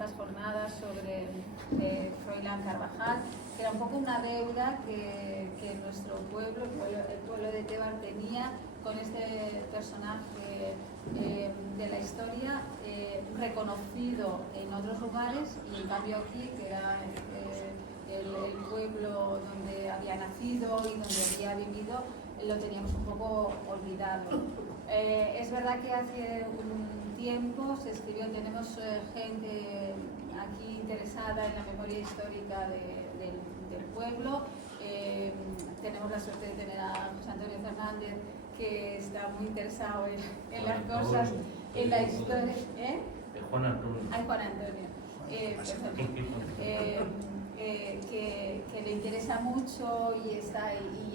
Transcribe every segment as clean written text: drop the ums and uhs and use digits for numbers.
estas jornadas sobre Froilán Carvajal, que era un poco una deuda que nuestro pueblo, el pueblo de Tebar, tenía con este personaje de la historia, reconocido en otros lugares, y en cambio aquí, que era el pueblo donde había nacido y donde había vivido, lo teníamos un poco olvidado. Es verdad que hace un tiempo se escribió, tenemos gente aquí interesada en la memoria histórica del pueblo. Tenemos la suerte de tener a José Antonio Fernández, que está muy interesado en las cosas, en la historia. Juan Antonio. Ay, Juan Antonio. Que le interesa mucho y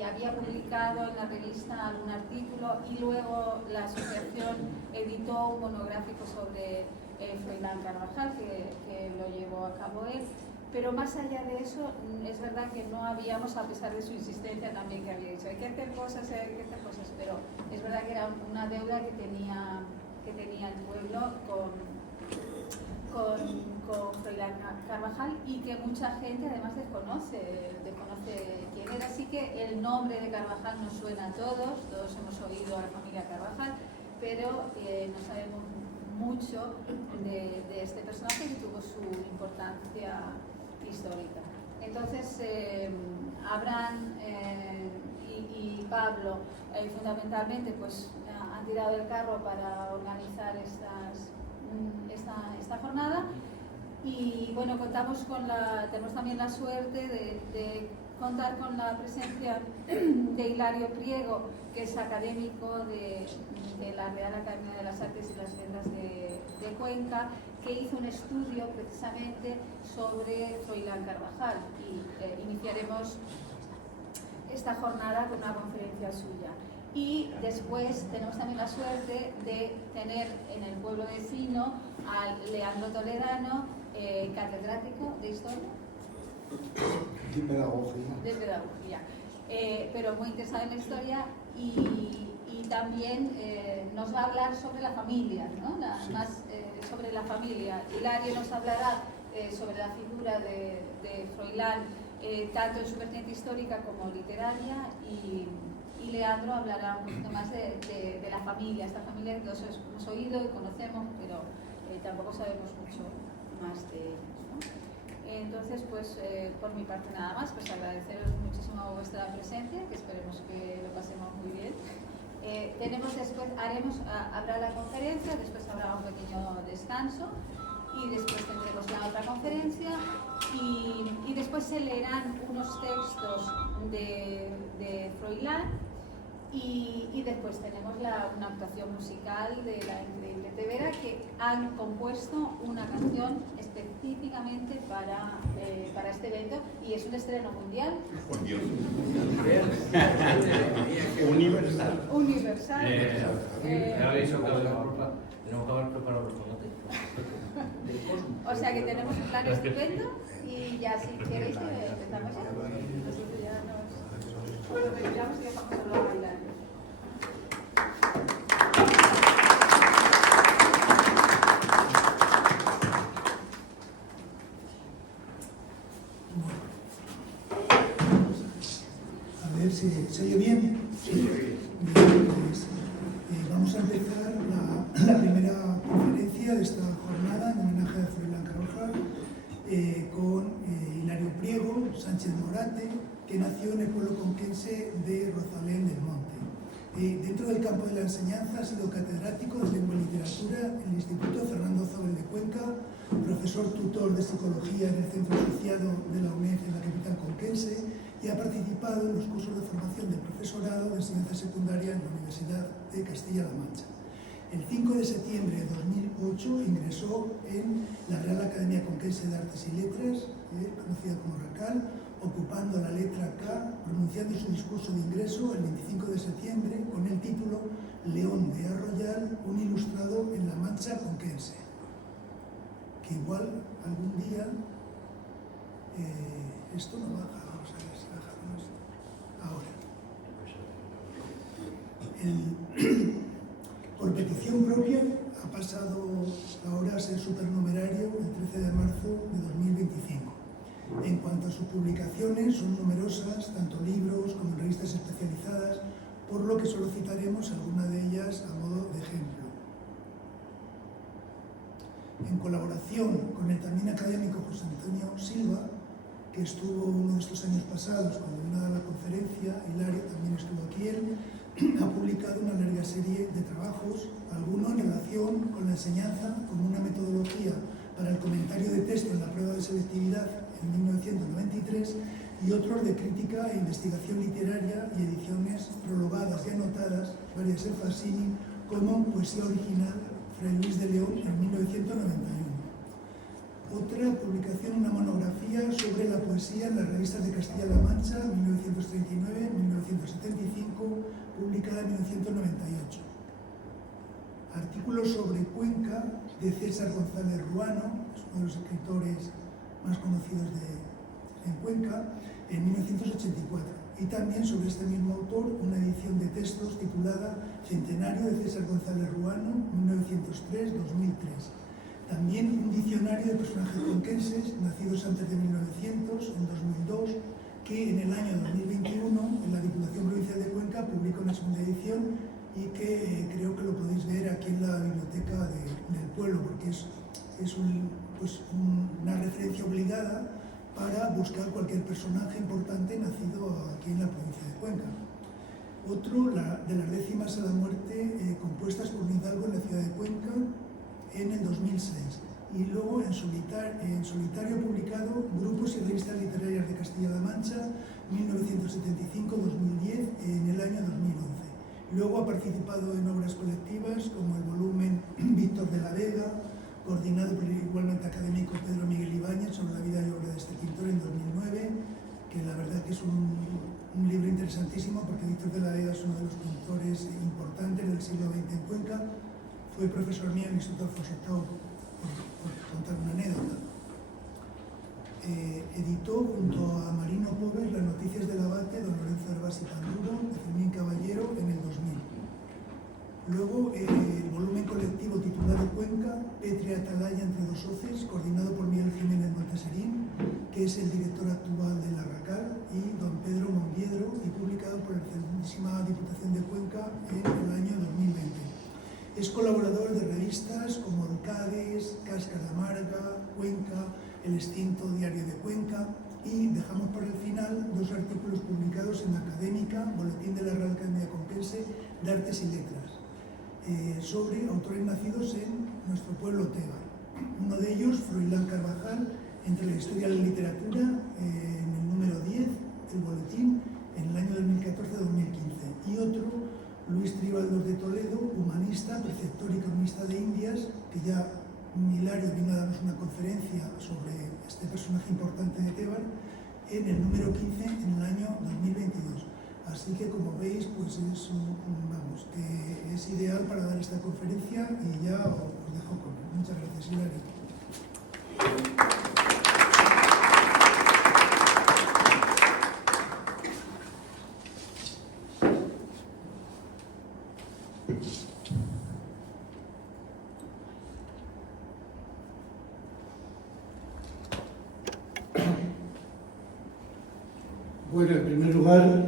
había publicado en la revista algún artículo, y luego la asociación editó un monográfico sobre Froilán Carvajal, que lo llevó a cabo él. Pero más allá de eso, es verdad que no habíamos, a pesar de su insistencia también, que había dicho hay que hacer cosas, pero es verdad que era una deuda que tenía el pueblo con Froilán Carvajal, y que mucha gente además desconoce quién era. Así que el nombre de Carvajal nos suena a todos hemos oído a la familia Carvajal, pero no sabemos mucho de este personaje, que tuvo su importancia histórica. Entonces, Abraham y Pablo fundamentalmente pues han tirado el carro para organizar esta jornada, y bueno, tenemos también la suerte de contar con la presencia de Hilario Priego, que es académico de la Real Academia de las Artes y las Letras de Cuenca, que hizo un estudio precisamente sobre Froilán Carvajal, y iniciaremos esta jornada con una conferencia suya. Y después tenemos también la suerte de tener en el pueblo vecino a Leandro Toledano, catedrático de Historia. De pedagogía. Pero muy interesado en la historia, y también nos va a hablar sobre la familia, ¿no? Más sobre la familia. Hilario nos hablará sobre la figura de Froilán, tanto en su vertiente histórica como literaria, y Leandro hablará un poquito más de la familia, esta familia que todos hemos oído y conocemos, pero tampoco sabemos mucho más de ellos, ¿no? Entonces, pues por mi parte nada más, pues agradeceros muchísimo vuestra presencia, que esperemos que lo pasemos muy bien. Tenemos después, habrá la conferencia, después habrá un pequeño descanso, y después tendremos la otra conferencia, y después se leerán unos textos de Froilán, y después tenemos una actuación musical de la increíble Tevera, que han compuesto una canción específicamente para este evento, y es un estreno mundial. Universal. Universal. Tenemos que haber preparado los tomates. O sea que tenemos un plan estupendo, y ya si queréis empezamos ya. Nosotros ya nos retiramos y dejamos solo a bailar. A ver si se oye bien. Bien, pues, vamos a empezar la primera conferencia de esta jornada en homenaje a Froilán Carvajal, con Hilario Priego Sánchez Morate, que nació en el pueblo conquense de Rosalén del Monte. Dentro del campo de la enseñanza ha sido catedrático de Lengua y Literatura en el Instituto Fernando Zobel de Cuenca, profesor tutor de Psicología en el Centro Asociado de la UNED en la capital conquense, y ha participado en los cursos de formación de profesorado de enseñanza secundaria en la Universidad de Castilla-La Mancha. El 5 de septiembre de 2008 ingresó en la Real Academia Conquense de Artes y Letras, conocida como RACAL, ocupando la letra K, pronunciando su discurso de ingreso el 25 de septiembre con el título León de Arroyal, un ilustrado en la Mancha conquense. Que igual algún día esto no baja, vamos a ver si bajamos ahora. Por petición propia ha pasado ahora a ser supernumerario el 13 de marzo publicaciones son numerosas, tanto libros como en revistas especializadas, por lo que solo citaremos alguna de ellas a modo de ejemplo. En colaboración con el también académico José Antonio Silva, que estuvo uno de estos años pasados cuando vino a la conferencia, Hilario también estuvo aquí, él ha publicado una larga serie de trabajos, algunos en relación con la enseñanza como una metodología para el comentario de texto en la prueba de selectividad en 1993 y otros de crítica e investigación literaria y ediciones prologadas y anotadas, varias en facsímil, como Poesía original, Fray Luis de León en 1991. Otra publicación, una monografía sobre la poesía en las revistas de Castilla-La Mancha, 1939-1975, publicada en 1998. Artículos sobre Cuenca, de César González Ruano, es uno de los escritores más conocidos en Cuenca, en 1984. Y también sobre este mismo autor, una edición de textos titulada Centenario de César González Ruano, 1903-2003. También un diccionario de personajes cuenquenses nacidos antes de 1900, en 2002, que en el año 2021 en la Diputación Provincial de Cuenca publicó una segunda edición y que creo que lo podéis ver aquí en la biblioteca del pueblo, porque es una referencia obligada para buscar cualquier personaje importante nacido aquí en la provincia de Cuenca. Otro, de las décimas a la muerte compuestas por un hidalgo en la ciudad de Cuenca en el 2006. Y luego en solitario publicado Grupos y revistas literarias de Castilla-La Mancha, 1975-2010, en el año 2011. Luego ha participado en obras colectivas como el volumen Víctor de la Vega, coordinado por el igualmente académico Pedro Miguel Ibáñez sobre la vida y obra de este pintor en 2009, que la verdad que es un libro interesantísimo porque Víctor de la Vega es uno de los pintores importantes del siglo XX en Cuenca. Fue profesor mío en el Instituto Alfonso VIII, por contar una anécdota. Editó junto a Marino Pobes las noticias del abate Don Lorenzo Herbás y Panduro de Fermín Caballero en el 2000. Luego el volumen colectivo titulado Cuenca, Petria Atalaya entre dos hoces, coordinado por Miguel Jiménez Monteserín, que es el director actual de la RACAL, y don Pedro Monviedro, y publicado por la excelentísima Diputación de Cuenca en el año 2020. Es colaborador de revistas como Orcades, Cáscara Amarga, Cuenca, El extinto Diario de Cuenca, y dejamos para el final dos artículos publicados en la Académica, Boletín de la Real Academia Compense de Artes y Letras, sobre autores nacidos en nuestro pueblo Teba. Uno de ellos, Froilán Carvajal, entre la historia y la literatura, en el número 10 del boletín, en el año 2014-2015. Y otro, Luis Tribaldos de Toledo, humanista, preceptor y cronista de Indias, que ya Hilario vino a darnos una conferencia sobre este personaje importante de Tebar, en el número 15, en el año 2022. Así que, como veis, pues es, que es ideal para dar esta conferencia y ya os dejo con él. Muchas gracias, Hilario. Bueno, en primer lugar,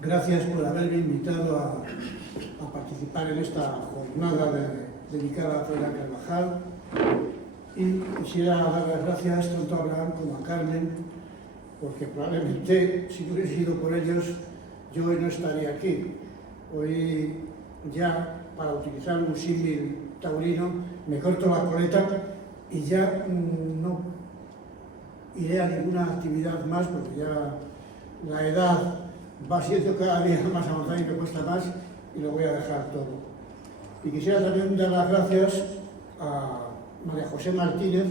gracias por haberme invitado a participar en esta jornada dedicada a Froilán Carvajal. Y quisiera dar las gracias tanto a Abraham como a Carmen, porque probablemente si no hubiese sido por ellos, yo hoy no estaría aquí. Hoy ya, para utilizar un símil taurino, me corto la coleta y ya no iré a ninguna actividad más, porque ya la edad va siendo cada día más avanzada y me cuesta más, y lo voy a dejar todo. Y quisiera también dar las gracias a María José Martínez,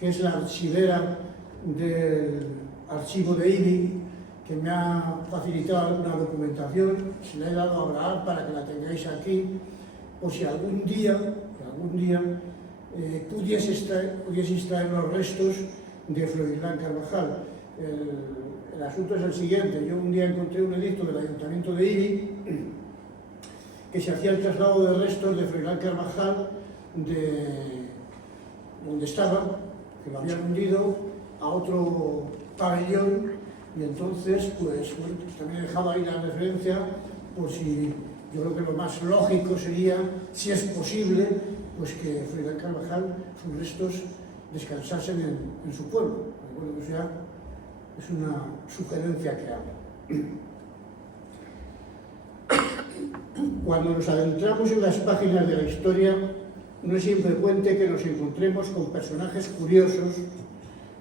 que es la archivera del archivo de IBI, que me ha facilitado alguna documentación. Se la he dado a Abraham para que la tengáis aquí, o si algún día pudieseis traer los restos de Froilán Carvajal. El asunto es el siguiente: yo un día encontré un edicto del Ayuntamiento de Ibi que se hacía el traslado de restos de Froilán Carvajal de donde estaba, que lo habían hundido, a otro pabellón, y entonces, pues bueno, también he dejado ahí la referencia, por si yo creo que lo más lógico sería, si es posible, pues que Froilán Carvajal, sus restos, descansasen en su pueblo. Bueno, o sea, es una sugerencia que hago. Cuando nos adentramos en las páginas de la historia, no es infrecuente que nos encontremos con personajes curiosos,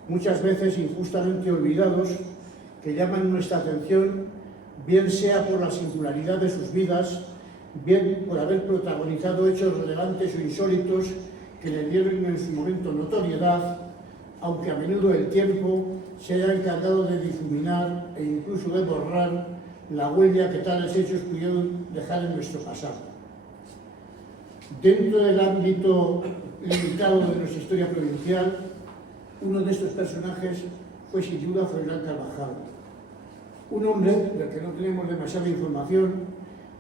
muchas veces injustamente olvidados, que llaman nuestra atención, bien sea por la singularidad de sus vidas, bien por haber protagonizado hechos relevantes o insólitos que le dieron en su momento notoriedad, aunque a menudo el tiempo se haya encargado de difuminar e incluso de borrar la huella que tales hechos pudieron dejar en nuestro pasado. Dentro del ámbito limitado de nuestra historia provincial, uno de estos personajes fue sin duda Froilán Carvajal, un hombre del que no tenemos demasiada información,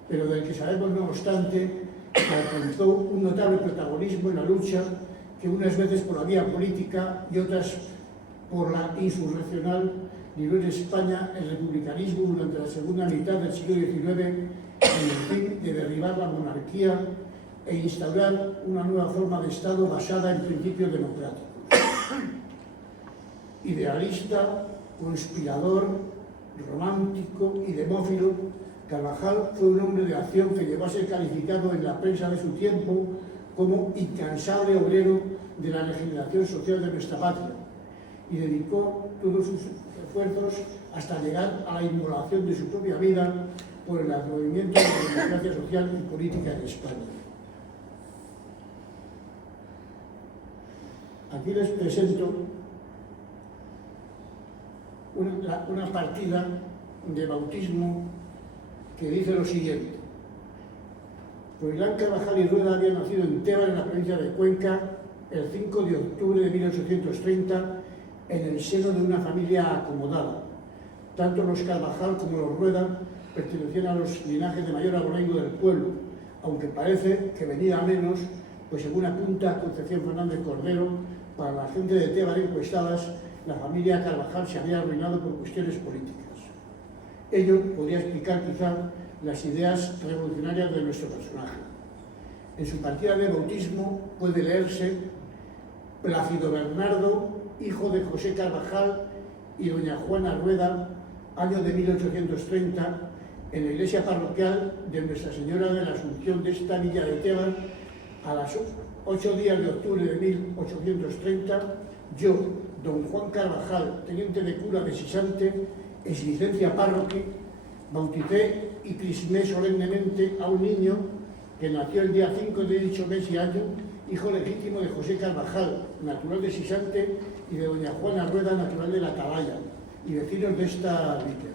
pero del que sabemos, no obstante, que alcanzó un notable protagonismo en la lucha que unas veces por la vía política y otras por la insurreccional libró en España el republicanismo durante la segunda mitad del siglo XIX en el fin de derribar la monarquía e instaurar una nueva forma de Estado basada en principios democráticos. Idealista, conspirador, romántico y demófilo, Carvajal fue un hombre de acción que llegó a ser calificado en la prensa de su tiempo como incansable obrero de la regeneración social de nuestra patria, y dedicó todos sus esfuerzos hasta llegar a la inmolación de su propia vida por el movimiento de la democracia social y política en España. Aquí les presento una partida de bautismo que dice lo siguiente. Froilán Carvajal y Rueda había nacido en Tébar, en la provincia de Cuenca, el 5 de octubre de 1830, en el seno de una familia acomodada. Tanto los Carvajal como los Rueda pertenecían a los linajes de mayor abolengo del pueblo, aunque parece que venía a menos, pues según apunta Concepción Fernández Cordero, para la gente de Tébar encuestadas, la familia Carvajal se había arruinado por cuestiones políticas. Ello podría explicar quizá las ideas revolucionarias de nuestro personaje. En su partida de bautismo puede leerse: Plácido Bernardo, hijo de José Carvajal y doña Juana Rueda, año de 1830, en la iglesia parroquial de Nuestra Señora de la Asunción de esta villa de Tébar, a las 8 días de octubre de 1830, yo, don Juan Carvajal, teniente de cura de Sisante, ex licencia párroque, bauticé y crismé solemnemente a un niño que nació el día 5 de dicho mes y año, hijo legítimo de José Carvajal, natural de Sisante, y de doña Juana Rueda, natural de la Atalaya, y vecinos de esta villa.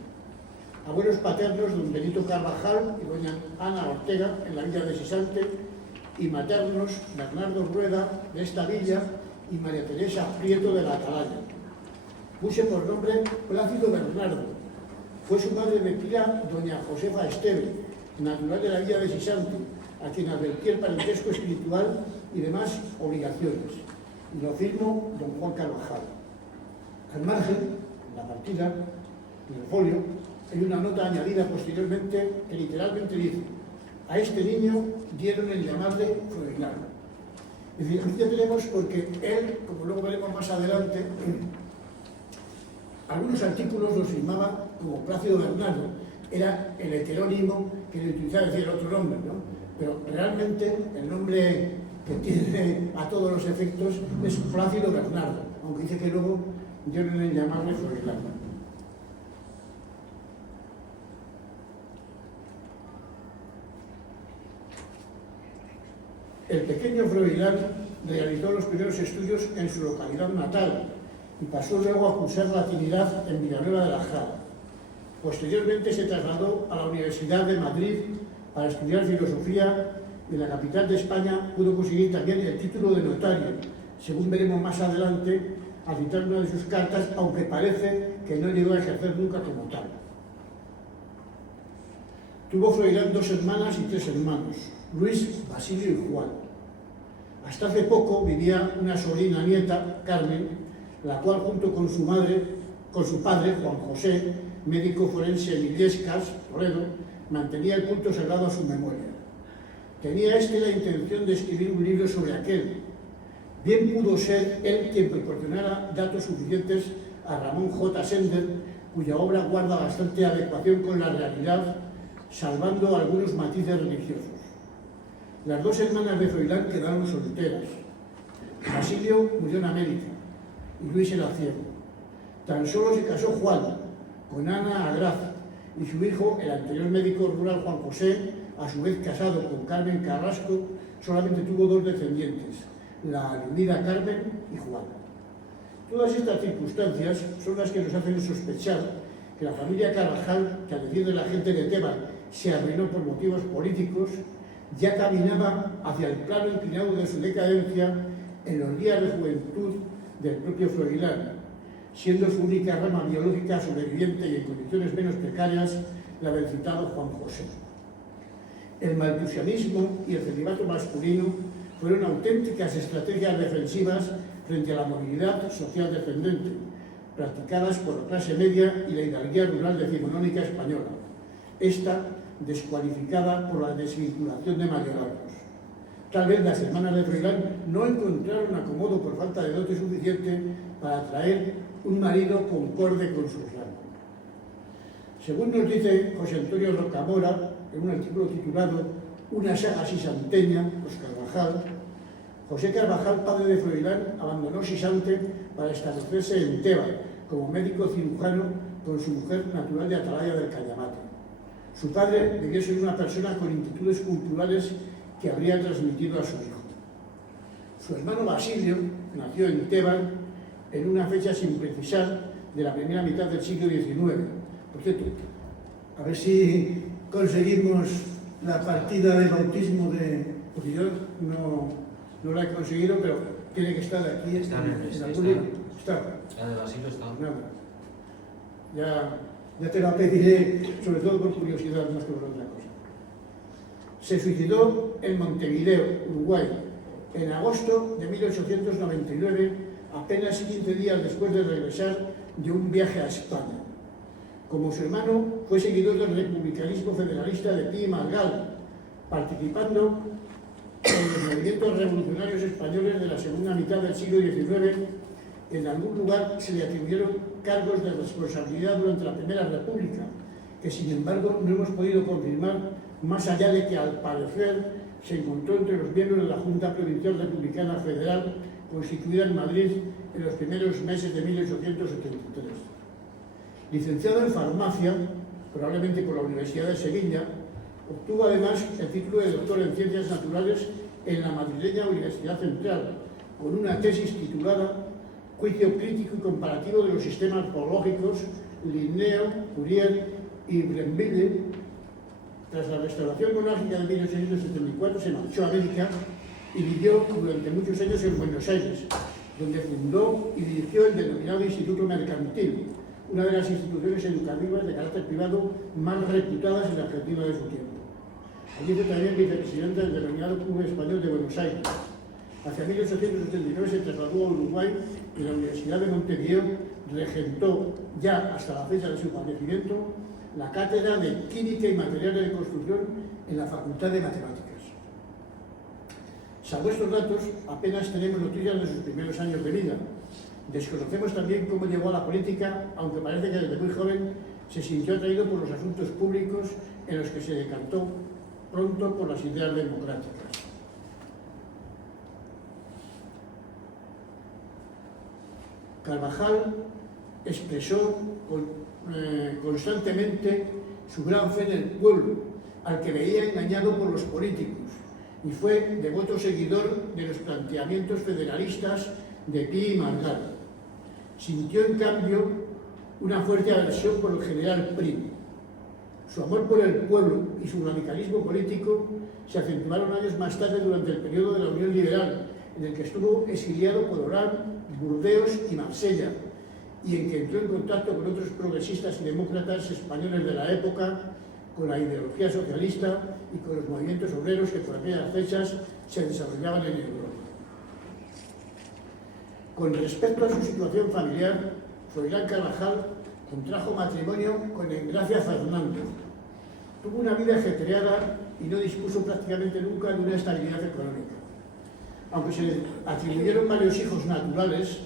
Abuelos paternos, don Benito Carvajal y doña Ana Ortega, en la villa de Sisante, y maternos, Bernardo Rueda, de esta villa, y María Teresa Prieto, de la Atalaya. Puse por nombre Plácido Bernardo. Fue su madre de pila, doña Josefa Esteve, natural de la villa de Sisante, a quien advertí el parentesco espiritual y demás obligaciones. Y lo firmo don Juan Carvajal. Al margen, en la partida, en el folio, hay una nota añadida posteriormente que literalmente dice: a este niño dieron el llamarle Froilán. Es decir, aquí ya tenemos, porque él, como luego veremos más adelante, algunos artículos los firmaba como Plácido Bernardo, era el heterónimo que le utilizaba decir el otro nombre, ¿no? Pero realmente el nombre que tiene a todos los efectos es Plácido Bernardo, aunque dice que luego dieron el llamarle Froilán. El pequeño Froilán realizó los primeros estudios en su localidad natal y pasó luego a cursar latinidad en Villanueva de la Jara. Posteriormente se trasladó a la Universidad de Madrid para estudiar filosofía y en la capital de España pudo conseguir también el título de notario, según veremos más adelante al citar una de sus cartas, aunque parece que no llegó a ejercer nunca como tal. Tuvo Froilán 2 hermanas y 3 hermanos, Luis, Basilio y Juan. Hasta hace poco vivía una sobrina nieta, Carmen, la cual junto con su madre Con su padre, Juan José, médico forense en Illescas, Toledo, mantenía el culto sagrado a su memoria. Tenía la intención de escribir un libro sobre aquel. Bien pudo ser él quien proporcionara datos suficientes a Ramón J. Sender, cuya obra guarda bastante adecuación con la realidad, salvando algunos matices religiosos. Las dos hermanas de Froilán quedaron solteras. Basilio murió en América y Luis era ciego. Tan solo se casó Juan con Ana Agraz y su hijo, el anterior médico rural Juan José, a su vez casado con Carmen Carrasco, solamente tuvo dos descendientes, la aludida Carmen y Juan. Todas estas circunstancias son las que nos hacen sospechar que la familia Carvajal, que a decir de la gente de Tebas se arruinó por motivos políticos, ya caminaba hacia el plano inclinado de su decadencia en los días de juventud del propio Froilán, siendo su única rama biológica sobreviviente y en condiciones menos precarias la del citado Juan José. El malthusianismo y el celibato masculino fueron auténticas estrategias defensivas frente a la movilidad social descendente, practicadas por la clase media y la hidalguía rural decimonónica española, esta descualificada por la desvinculación de mayorazgos. Tal vez las hermanas de Froilán no encontraron acomodo por falta de dote suficiente para atraer un marido concorde con sus rangos. Según nos dice José Antonio Rocamora, en un artículo titulado Una saga sisanteña, los Carvajal, José Carvajal, padre de Froilán, abandonó Sisante para establecerse en Teba como médico cirujano con su mujer natural de Atalaya del Cayamate. Su padre debió ser una persona con inquietudes culturales que habría transmitido a su hijo. Su hermano Basilio nació en Teba en una fecha sin precisar de la primera mitad del siglo XIX. Por cierto, A ver si conseguimos la partida de bautismo de... porque yo no la he conseguido, pero tiene que estar aquí. Está en el- algún está. libro. Está. La de Basilio está. Nada. Ya te la pediré, sobre todo por curiosidad, más que por otra cosa. Se suicidó en Montevideo, Uruguay, en agosto de 1899, apenas 15 días después de regresar de un viaje a España. Como su hermano, fue seguidor del republicanismo federalista de Pi y Margall, participando en los movimientos revolucionarios españoles de la segunda mitad del siglo XIX. En algún lugar se le atribuyeron cargos de responsabilidad durante la Primera República, que sin embargo no hemos podido confirmar, más allá de que al parecer se encontró entre los miembros de la Junta Provincial Republicana Federal, constituida en Madrid en los primeros meses de 1873. Licenciado en farmacia, probablemente por la Universidad de Sevilla, obtuvo además el título de doctor en Ciencias Naturales en la madrileña Universidad Central, con una tesis titulada Juicio crítico y comparativo de los sistemas biológicos Linneo, Fourier y Brenville. Tras la restauración monárquica de 1874 se marchó a América y vivió durante muchos años en Buenos Aires, donde fundó y dirigió el denominado Instituto Mercantil, una de las instituciones educativas de carácter privado más reputadas en la Argentina de su tiempo. Allí fue también vicepresidente del denominado Club Español de Buenos Aires. Hacia 1879 se trasladó a Uruguay y la Universidad de Montevideo regentó, ya hasta la fecha de su fallecimiento, la cátedra de Química y Materiales de Construcción en la Facultad de Matemáticas. Salvo estos datos, apenas tenemos noticias de sus primeros años de vida. Desconocemos también cómo llegó a la política, aunque parece que desde muy joven se sintió atraído por los asuntos públicos en los que se decantó pronto por las ideas democráticas. Carvajal expresó constantemente su gran fe en el pueblo, al que veía engañado por los políticos, y fue devoto seguidor de los planteamientos federalistas de Pi y Margall. Sintió, en cambio, una fuerte aversión por el general Prim. Su amor por el pueblo y su radicalismo político se acentuaron años más tarde durante el periodo de la Unión Liberal, en el que estuvo exiliado por Orán, Burdeos y Marsella, y en que entró en contacto con otros progresistas y demócratas españoles de la época, con la ideología socialista y con los movimientos obreros que por aquellas fechas se desarrollaban en Europa. Con respecto a su situación familiar, Froilán Carvajal contrajo matrimonio con Engracia Fernández. Tuvo una vida ajetreada y no dispuso prácticamente nunca de una estabilidad económica. Aunque se le atribuyeron varios hijos naturales,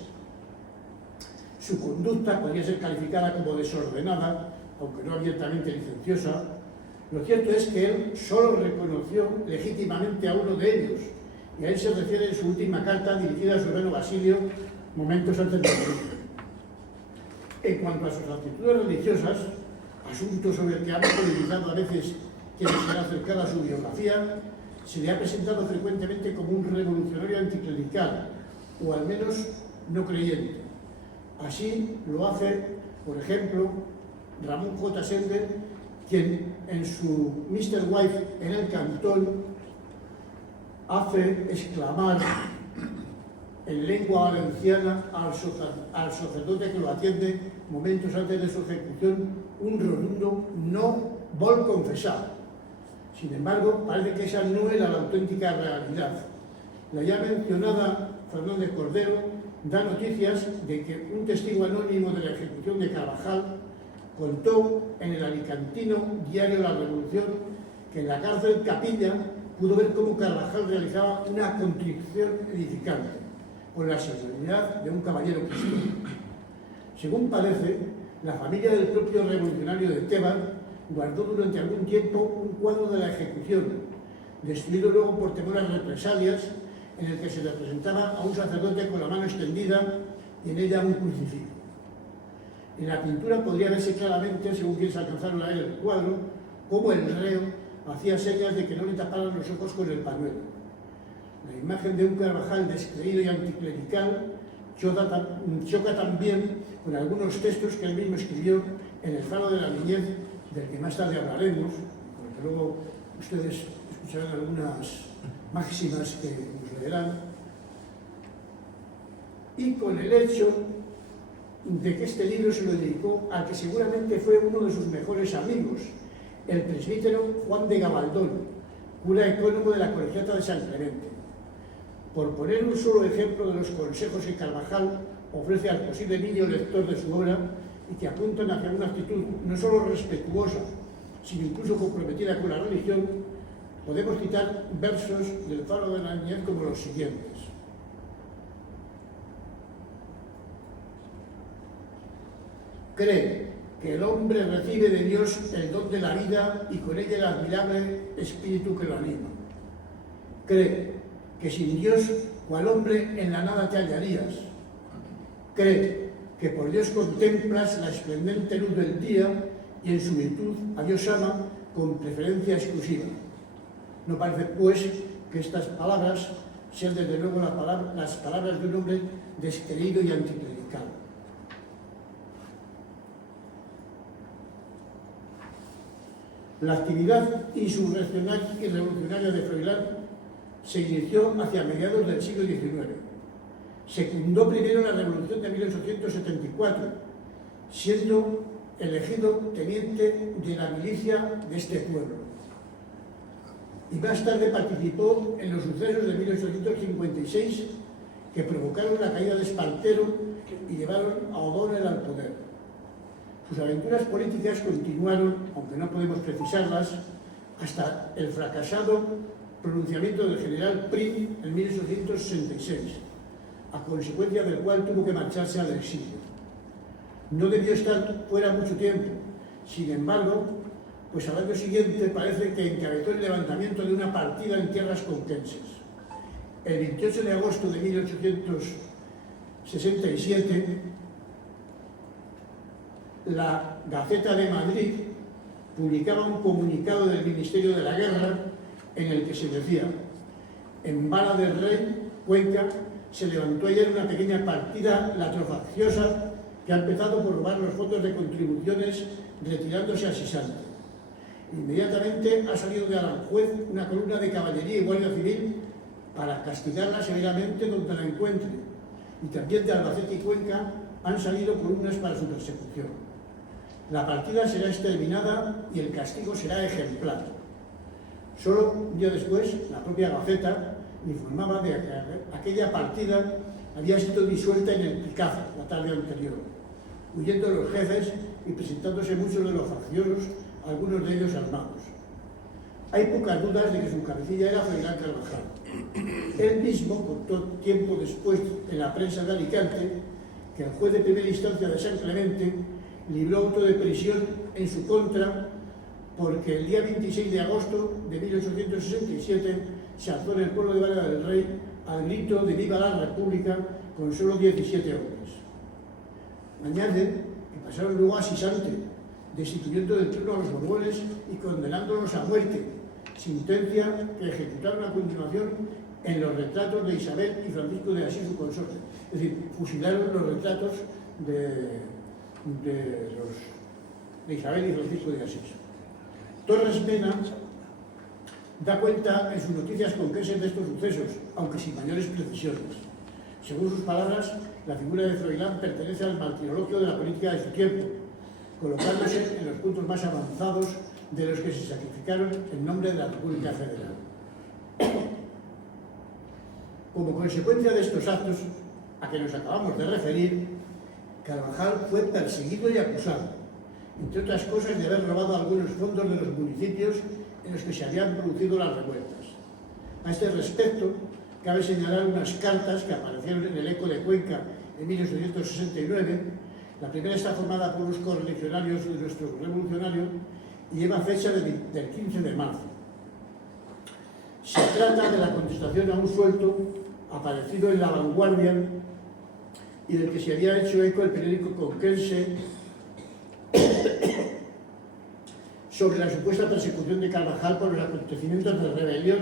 su conducta podría ser calificada como desordenada, aunque no abiertamente licenciosa. Lo cierto es que él solo reconoció legítimamente a uno de ellos, y a él se refiere en su última carta dirigida a su hermano Basilio, momentos antes de morir. En cuanto a sus actitudes religiosas, asunto sobre el que han polemizado a veces quienes se han acercado a su biografía, se le ha presentado frecuentemente como un revolucionario anticlerical, o al menos no creyente. Así lo hace, por ejemplo, Ramón J. Sender, quien en su Mr. Wife en el Cantón hace exclamar en lengua valenciana al sacerdote que lo atiende momentos antes de su ejecución un rotundo no vol confesar. Sin embargo, parece que esa no era la auténtica realidad. La ya mencionada Fernández Cordero da noticias de que un testigo anónimo de la ejecución de Carvajal contó en el alicantino diario La Revolución que en la cárcel Capilla pudo ver cómo Carvajal realizaba una contrición edificante, con la serenidad de un caballero cristiano. Según parece, la familia del propio revolucionario de Tebar guardó durante algún tiempo un cuadro de la ejecución, destruido luego por temor a represalias, en el que se representaba a un sacerdote con la mano extendida y en ella un crucifijo. En la pintura podría verse claramente, según quienes alcanzaron a leer el cuadro, cómo el reo hacía señas de que no le taparan los ojos con el pañuelo. La imagen de un Carvajal descreído y anticlerical choca también con algunos textos que él mismo escribió en El faro de la niñez, del que más tarde hablaremos, porque luego ustedes escucharán algunas máximas que nos leerán, y con el hecho de que este libro se lo dedicó al que seguramente fue uno de sus mejores amigos, el presbítero Juan de Gabaldón, cura ecónomo de la Colegiata de San Clemente. Por poner un solo ejemplo de los consejos que Carvajal ofrece al posible niño lector de su obra y que apuntan hacia una actitud no solo respetuosa, sino incluso comprometida con la religión, podemos citar versos del faro de la niñez como los siguientes. Cree que el hombre recibe de Dios el don de la vida y con ella el admirable espíritu que lo anima. Cree que sin Dios, cual hombre, en la nada te hallarías. Cree que por Dios contemplas la esplendente luz del día y en su virtud a Dios ama con preferencia exclusiva. No parece, pues, que estas palabras sean desde luego las palabras de un hombre descreído y anticlerical. La actividad insurreccional y revolucionaria de Froilán se inició hacia mediados del siglo XIX. Secundó primero la Revolución de 1874, siendo elegido teniente de la milicia de este pueblo. Y más tarde participó en los sucesos de 1856 que provocaron la caída de Espartero y llevaron a O'Donnell al poder. Sus aventuras políticas continuaron, aunque no podemos precisarlas, hasta el fracasado pronunciamiento del general Prim en 1866, a consecuencia del cual tuvo que marcharse al exilio. No debió estar fuera mucho tiempo, sin embargo, pues al año siguiente parece que encabezó el levantamiento de una partida en tierras conquenses. El 28 de agosto de 1867, la Gaceta de Madrid publicaba un comunicado del Ministerio de la Guerra en el que se decía: en Vara del Rey, Cuenca, se levantó ayer una pequeña partida latrofacciosa que ha empezado por robar los fondos de contribuciones retirándose a Sisante. Inmediatamente ha salido de Aranjuez una columna de caballería y guardia civil para castigarla severamente donde la encuentre, y también de Albacete y Cuenca han salido columnas para su persecución. La partida será exterminada y el castigo será ejemplar. Solo un día después, la propia Gaceta informaba de que aquella partida había sido disuelta en el Picazo la tarde anterior. huyendo los jefes y presentándose muchos de los facciosos, algunos de ellos armados. Hay pocas dudas de que su cabecilla era Froilán Carvajal. Él mismo contó tiempo después en la prensa de Alicante que el juez de primera instancia de San Clemente libró auto de prisión en su contra porque el día 26 de agosto de 1867 se alzó en el pueblo de Valera del Rey al grito de ¡Viva la República! Con solo 17 hombres. Añade que pasaron luego a Sisante, destituyendo del trono a los borbones y condenándolos a muerte, sentencia que ejecutaron a continuación en los retratos de Isabel y Francisco de Asís, su consorte. Es decir, fusilaron los retratos de Isabel y Francisco de Asís. Torres Mena da cuenta en sus noticias concretas de estos sucesos, aunque sin mayores precisiones. Según sus palabras, la figura de Froilán pertenece al martirologio de la política de su tiempo, colocándose en los puntos más avanzados de los que se sacrificaron en nombre de la República Federal. Como consecuencia de estos actos a que nos acabamos de referir, Carvajal fue perseguido y acusado, entre otras cosas de haber robado algunos fondos de los municipios en los que se habían producido las revueltas. A este respecto, cabe señalar unas cartas que aparecieron en el Eco de Cuenca en 1869. La primera está formada por los correligionarios de nuestro revolucionario y lleva fecha del 15 de marzo. Se trata de la contestación a un suelto aparecido en La Vanguardia y del que se había hecho eco el periódico conquense sobre la supuesta persecución de Carvajal por los acontecimientos de rebelión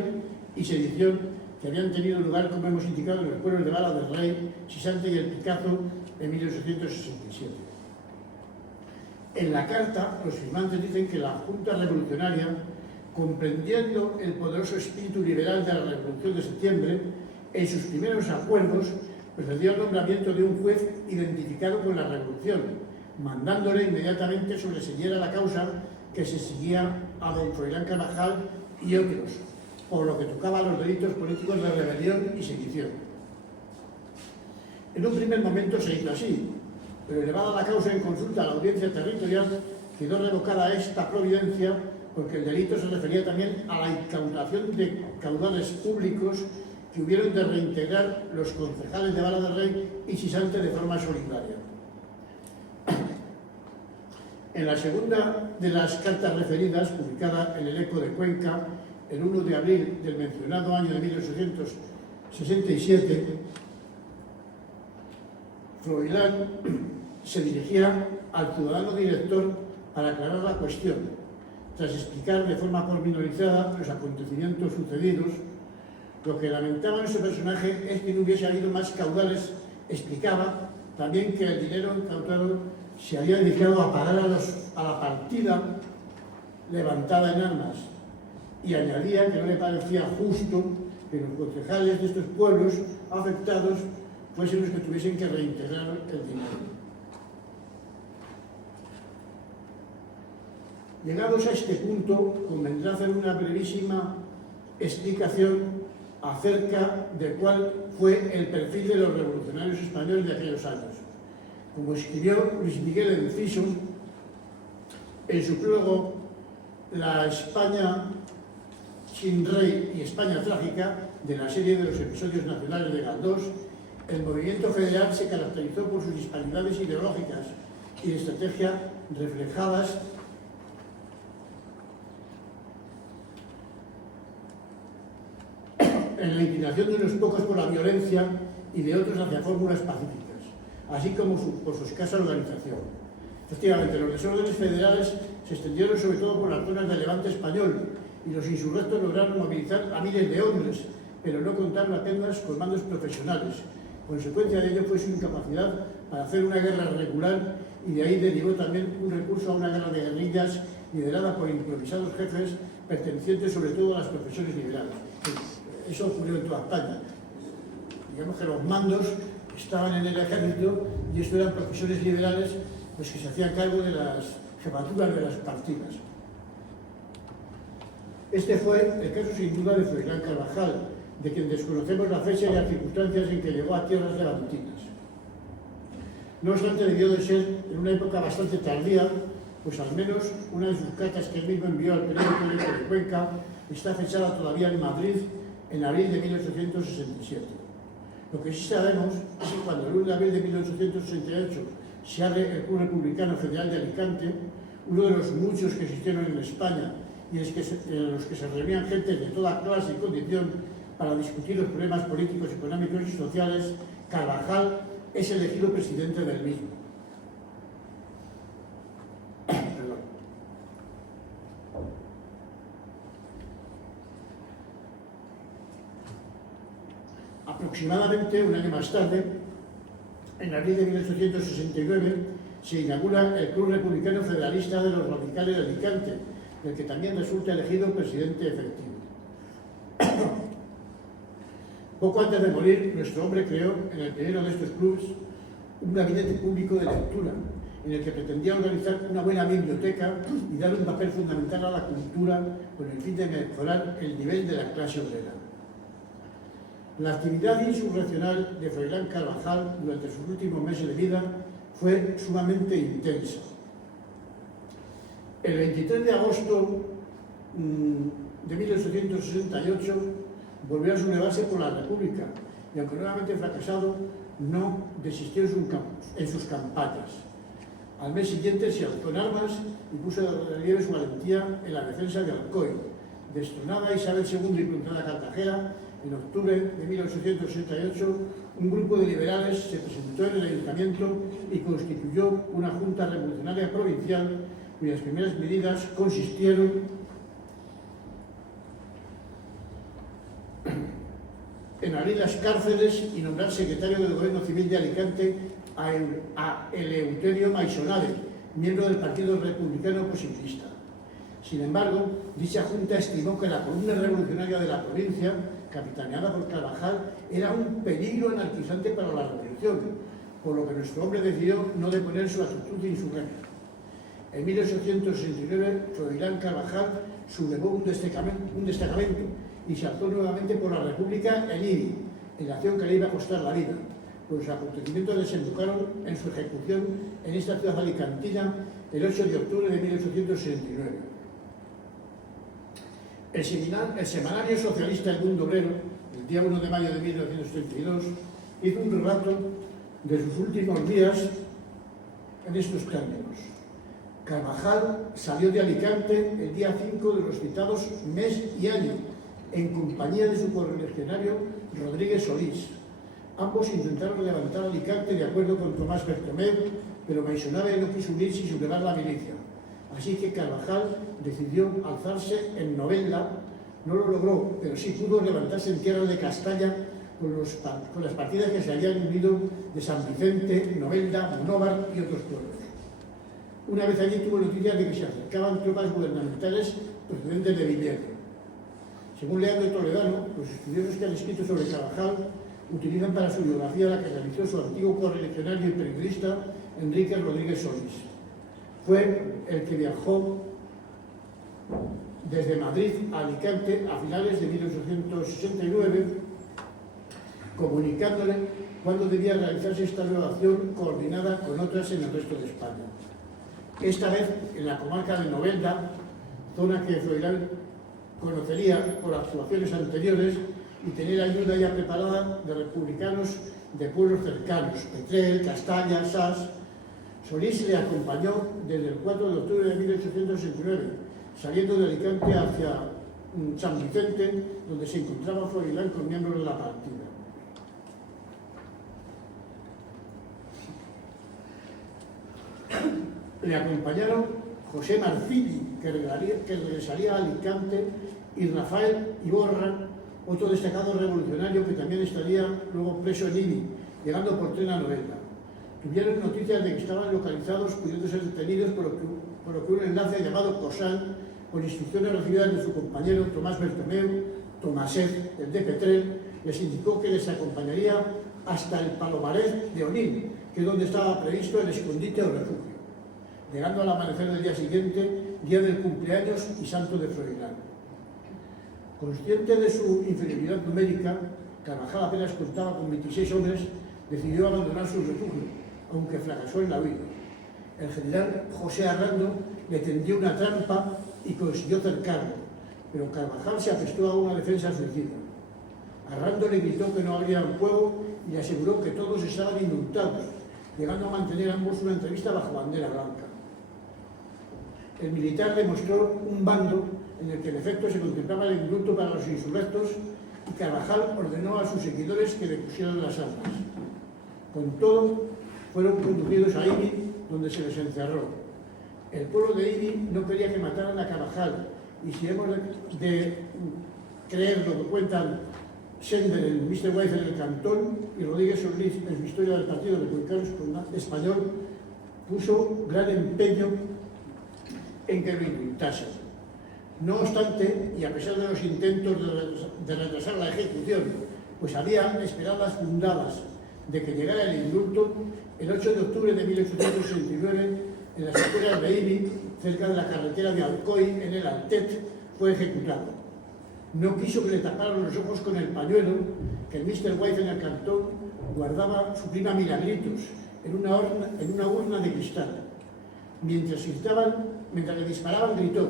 y sedición que habían tenido lugar, como hemos indicado, en los pueblos de Vara del Rey, Sisante y El Picazo en 1867. En la carta, los firmantes dicen que la Junta Revolucionaria, comprendiendo el poderoso espíritu liberal de la Revolución de Septiembre, en sus primeros acuerdos procedió al nombramiento de un juez identificado con la Revolución, mandándole inmediatamente sobreseñar la causa que se seguía a don Froilán Carvajal y otros, por lo que tocaba a los delitos políticos de rebelión y sedición. En un primer momento se hizo así, pero elevada la causa en consulta a la audiencia territorial, quedó revocada esta providencia porque el delito se refería también a la incautación de caudales públicos que hubieron de reintegrar los concejales de Vara del Rey y Sisante de forma solidaria. En la segunda de las cartas referidas, publicada en el Eco de Cuenca, el 1 de abril del mencionado año de 1867, Froilán se dirigía al ciudadano director para aclarar la cuestión, tras explicar de forma pormenorizada los acontecimientos sucedidos. Lo que lamentaba en su personaje es que no hubiese habido más caudales. Explicaba también que el dinero incautado se había dedicado a pagar a la partida levantada en armas, y añadía que no le parecía justo que los concejales de estos pueblos afectados fuesen los que tuviesen que reintegrar el dinero. Llegados a este punto, convendrá hacer una brevísima explicación acerca de cuál fue el perfil de los revolucionarios españoles de aquellos años. Como escribió Luis Miguel Enciso en su prólogo La España sin rey y España trágica, de la serie de los episodios nacionales de Galdós, el movimiento federal se caracterizó por sus disparidades ideológicas y de estrategia reflejadas en la inclinación de unos pocos por la violencia y de otros hacia fórmulas pacíficas, así como por su escasa organización. Efectivamente, los desórdenes federales se extendieron sobre todo por las zonas del Levante español, y los insurrectos lograron movilizar a miles de hombres, pero no contaron apenas con mandos profesionales. Consecuencia de ello fue su incapacidad para hacer una guerra regular, y de ahí derivó también un recurso a una guerra de guerrillas liderada por improvisados jefes pertenecientes sobre todo a las profesiones liberales. Eso ocurrió en toda España. Digamos que los mandos estaban en el ejército y esto eran profesiones liberales pues, que se hacían cargo de las jefaturas de las partidas. Este fue el caso sin duda de Froilán Carvajal, de quien desconocemos la fecha y las circunstancias en que llegó a tierras levantinas. No obstante, debió de ser en una época bastante tardía, pues al menos una de sus cartas que él mismo envió al periódico de Cuenca está fechada todavía en Madrid en abril de 1867. Lo que sí sabemos es que cuando el 1 de abril de 1868 se abre el Club Republicano Federal de Alicante, uno de los muchos que existieron en España y en los que se reunían gente de toda clase y condición para discutir los problemas políticos, económicos y sociales, Carvajal es elegido presidente del mismo. Aproximadamente un año más tarde, en abril de 1869, se inaugura el Club Republicano Federalista de los Radicales de Alicante, del que también resulta elegido presidente efectivo. Poco antes de morir, nuestro hombre creó en el primero de estos clubes un gabinete público de lectura, en el que pretendía organizar una buena biblioteca y dar un papel fundamental a la cultura con el fin de mejorar el nivel de la clase obrera. La actividad insurreccional de Froilán Carvajal durante sus últimos meses de vida fue sumamente intensa. El 23 de agosto de 1868 volvió a sublevarse por la República y, aunque nuevamente fracasado, no desistió en sus campañas. Al mes siguiente se alzó en armas y puso de relieve su valentía en la defensa de Alcoy. Destronada Isabel II y plantada Cartagena, en octubre de 1868, un grupo de liberales se presentó en el ayuntamiento y constituyó una junta revolucionaria provincial cuyas primeras medidas consistieron en abrir las cárceles y nombrar secretario del Gobierno Civil de Alicante a Eleuterio Maisonave, miembro del Partido Republicano Posibilista. Sin embargo, dicha junta estimó que la columna revolucionaria de la provincia, capitaneada por Carvajal, era un peligro anarquizante para la revolución, por lo que nuestro hombre decidió no deponer su actitud insurrecta. En 1869, Froilán Carvajal sublevó un destacamento y se alzó nuevamente por la República en Ibi, en la acción que le iba a costar la vida, pues los acontecimientos desembocaron en su ejecución en esta ciudad alicantina el 8 de octubre de 1869. El semanario socialista El Mundo Obrero, el día 1 de mayo de 1932, hizo un relato de sus últimos días en estos términos. Carvajal salió de Alicante el día 5 de los citados mes y año, en compañía de su correligionario Rodríguez Solís. Ambos intentaron levantar Alicante de acuerdo con Tomás Bertomeu, pero Maisonave no quiso unirse y sublevar la milicia. Así que Carvajal decidió alzarse en Novelda. No lo logró, pero sí pudo levantarse en tierra de Castalla con las partidas que se habían unido de San Vicente, Novelda, Monóvar y otros pueblos. Una vez allí tuvo noticias de que se acercaban tropas gubernamentales procedentes de Villena. Según Leandro Toledano, los estudiosos que han escrito sobre Carvajal utilizan para su biografía la que realizó su antiguo correligionario y periodista Enrique Rodríguez Solís. Fue el que viajó desde Madrid a Alicante a finales de 1869, comunicándole cuándo debía realizarse esta nueva acción coordinada con otras en el resto de España. Esta vez en la comarca de Novelda, zona que Froilán conocería por actuaciones anteriores y tenía ayuda ya preparada de republicanos de pueblos cercanos, Petrel, Castalla, Sas. Solís le acompañó desde el 4 de octubre de 1869, saliendo de Alicante hacia San Vicente, donde se encontraba Froilán con miembros de la partida. Le acompañaron José Marfili, que regresaría a Alicante, y Rafael Iborra, otro destacado revolucionario que también estaría luego preso en Ibi, llegando por tren a Novelda. Tuvieron noticias de que estaban localizados, pudiendo ser detenidos por lo que un enlace llamado COSAN, con instrucciones recibidas de su compañero Tomás Bertomeu, Tomaset, el de Petrel, les indicó que les acompañaría hasta el Palomares de Onil, que es donde estaba previsto el escondite o refugio, llegando al amanecer del día siguiente, día del cumpleaños y santo de Froilán. Consciente de su inferioridad numérica, Carvajal apenas contaba con 26 hombres, decidió abandonar su refugio, aunque fracasó en la huida. El general José Arrando le tendió una trampa y consiguió cercarlo, pero Carvajal se aprestó a una defensa suicida. Arrando le gritó que no abrieran fuego y le aseguró que todos estaban indultados, llegando a mantener ambos una entrevista bajo bandera blanca. El militar demostró un bando en el que en efecto se contemplaba el indulto para los insurrectos y Carvajal ordenó a sus seguidores que le pusieran las armas. Con todo, fueron conducidos a Ibi, donde se les encerró. El pueblo de Ibi no quería que mataran a Carvajal, y si hemos de creer lo que cuentan Sender en Mr. White en el Cantón y Rodríguez Ortiz en su historia del Partido Republicano Español, puso gran empeño en que lo indultasen. No obstante, y a pesar de los intentos de retrasar la ejecución, pues había esperanzas fundadas de que llegara el indulto, el 8 de octubre de 1869, en las afueras de Ibi, cerca de la carretera de Alcoy, en el Altet, fue ejecutado. No quiso que le taparan los ojos con el pañuelo que el Mr. White en el Cantón guardaba su prima Milagritos en una urna de cristal. Mientras le disparaban, gritó: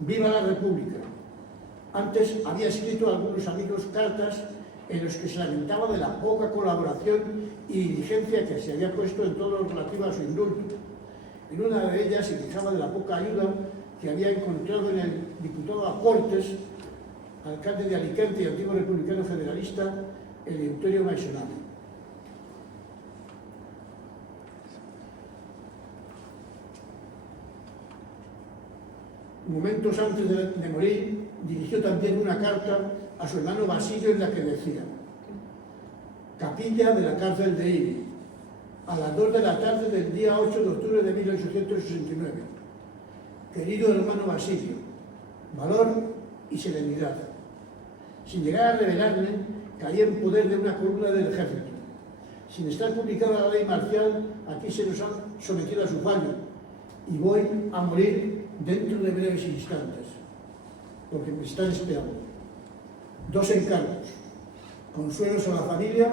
¡Viva la República! Antes había escrito a algunos amigos cartas en los que se lamentaba de la poca colaboración y diligencia que se había puesto en todo lo relativo a su indulto. En una de ellas se quejaba de la poca ayuda que había encontrado en el diputado Aportes, alcalde de Alicante y antiguo republicano federalista, Eleuterio Maisonado. Momentos antes de morir, dirigió también una carta a su hermano Basilio en la que decía: Capilla de la cárcel de Ibi, a las 2 de la tarde del día 8 de octubre de 1869. Querido hermano Basilio, valor y serenidad. Sin llegar a revelarme, caí en poder de una columna del ejército. Sin estar publicada la ley marcial, aquí se nos ha sometido a su fallo y voy a morir dentro de breves instantes, porque me están esperando. 2 encargos: consuelos a la familia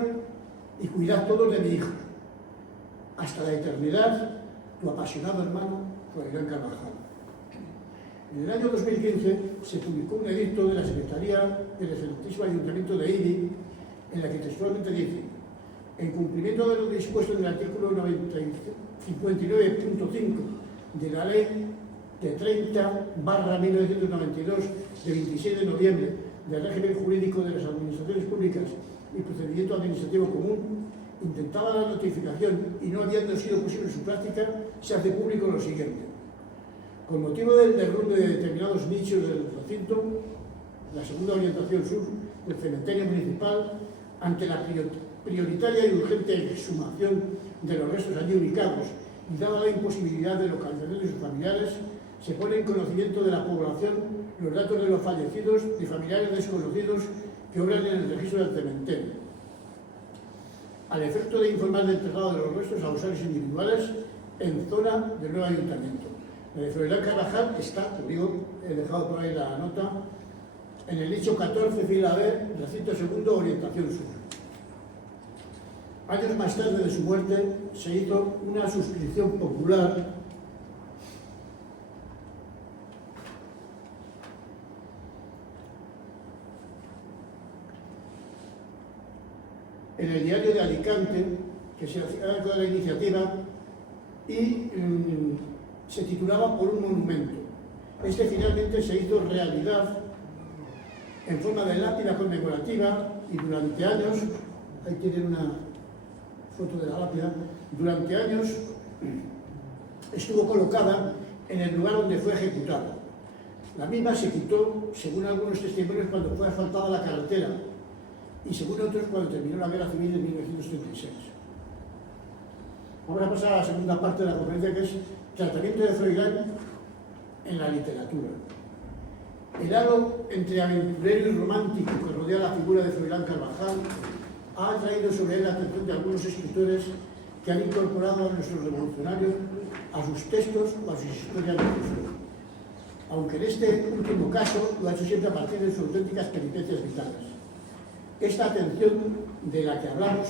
y cuidad todos de mi hijo. Hasta la eternidad, tu apasionado hermano, Froilán Carvajal. En el año 2015 se publicó un edicto de la Secretaría del excelentísimo Ayuntamiento de Ibi, en la que textualmente dice: en cumplimiento de lo dispuesto en el artículo 59.5 de la Ley de 30/1992 de 26 de noviembre del régimen jurídico de las administraciones públicas y procedimiento administrativo común, intentada la notificación y no habiendo sido posible su práctica, se hace público lo siguiente. Con motivo del derrumbe de determinados nichos del recinto, la segunda orientación sur del cementerio municipal, ante la prioritaria y urgente exhumación de los restos allí ubicados y dada la imposibilidad de localización de sus familiares, se pone en conocimiento de la población los datos de los fallecidos y familiares desconocidos que obran en el registro del cementerio. Al efecto de informar del traslado de los restos a usuarios individuales en zona del nuevo ayuntamiento. La de Froilán Carvajal está, como digo, he dejado por ahí la nota, en el nicho 14, fila B, recinto segundo, orientación sur. Años más tarde de su muerte se hizo una suscripción popular en el diario de Alicante, que se hacía con la iniciativa y se titulaba Por un monumento. Este finalmente se hizo realidad en forma de lápida conmemorativa y durante años, ahí tienen una foto de la lápida, durante años estuvo colocada en el lugar donde fue ejecutado. La misma se quitó, según algunos testimonios, cuando fue asfaltada la carretera y según otros cuando terminó la guerra civil en 1936. Vamos a pasar a la segunda parte de la conferencia, que es tratamiento de Froilán en la literatura. El halo entre aventurero y romántico que rodea la figura de Froilán Carvajal ha atraído sobre él la atención de algunos escritores que han incorporado a nuestros revolucionarios a sus textos o a sus historias de vida. Aunque en este último caso lo ha hecho siempre a partir de sus auténticas peripecias vitales. Esta atención de la que hablamos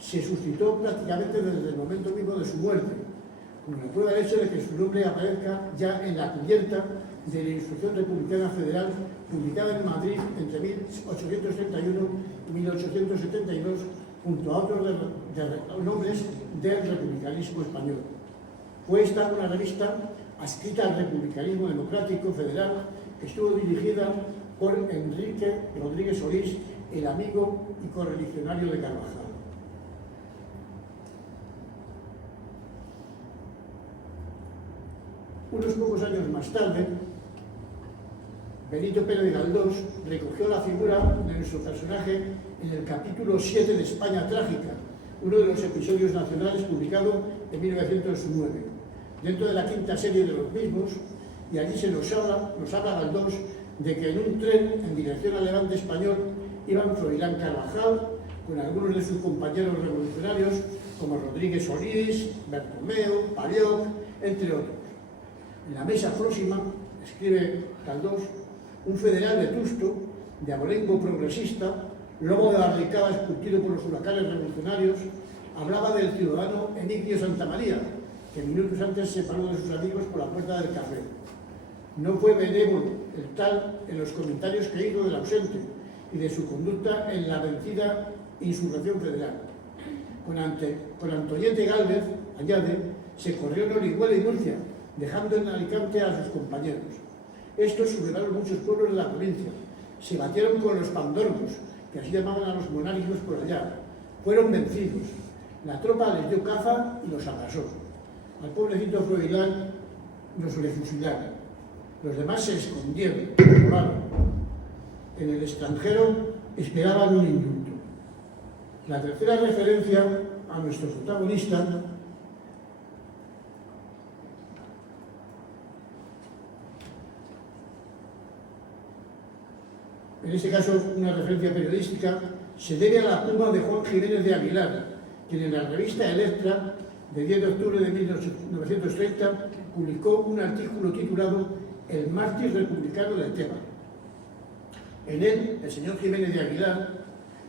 se suscitó prácticamente desde el momento mismo de su muerte, como la prueba el hecho de que su nombre aparezca ya en la cubierta de la Instrucción Republicana Federal publicada en Madrid entre 1831 y 1872, junto a otros nombres del republicanismo español. Fue esta una revista adscrita al republicanismo democrático federal que estuvo dirigida por Enrique Rodríguez Solís, el amigo y correligionario de Carvajal. Unos pocos años más tarde, Benito Pérez Galdós recogió la figura de nuestro personaje en el capítulo 7 de España Trágica, uno de los episodios nacionales publicado en 1909, dentro de la quinta serie de los mismos, y allí nos habla Galdós de que en un tren en dirección al Levante español iban Froilán Carvajal con algunos de sus compañeros revolucionarios como Rodríguez Solís, Bertomeu, Palloc, entre otros. En la mesa próxima, escribe Galdós, un federal vetusto, de abolengo progresista, lobo de barricadas curtido por los huracanes revolucionarios, hablaba del ciudadano Emigdio Santamaría, que minutos antes se separó de sus amigos por la puerta del café. No fue benévolo el tal en los comentarios que hizo del ausente y de su conducta en la vencida insurrección federal. Con Antoñete Gálvez, añade, se corrió en Orihuela y Murcia, dejando en Alicante a sus compañeros. Estos sublevaron muchos pueblos de la provincia, se batieron con los pandormos, que así llamaban a los monárquicos por allá. Fueron vencidos. La tropa les dio caza y los arrasó. Al pobrecito Froilán nos le fusilaron. Los demás se escondieron, volaron. En el extranjero esperaban un indulto. La tercera referencia a nuestro protagonista en este caso una referencia periodística, se debe a la pluma de Juan Jiménez de Aguilar, quien en la revista Electra, de 10 de octubre de 1930, publicó un artículo titulado El mártir republicano de Teba. En él, el señor Jiménez de Aguilar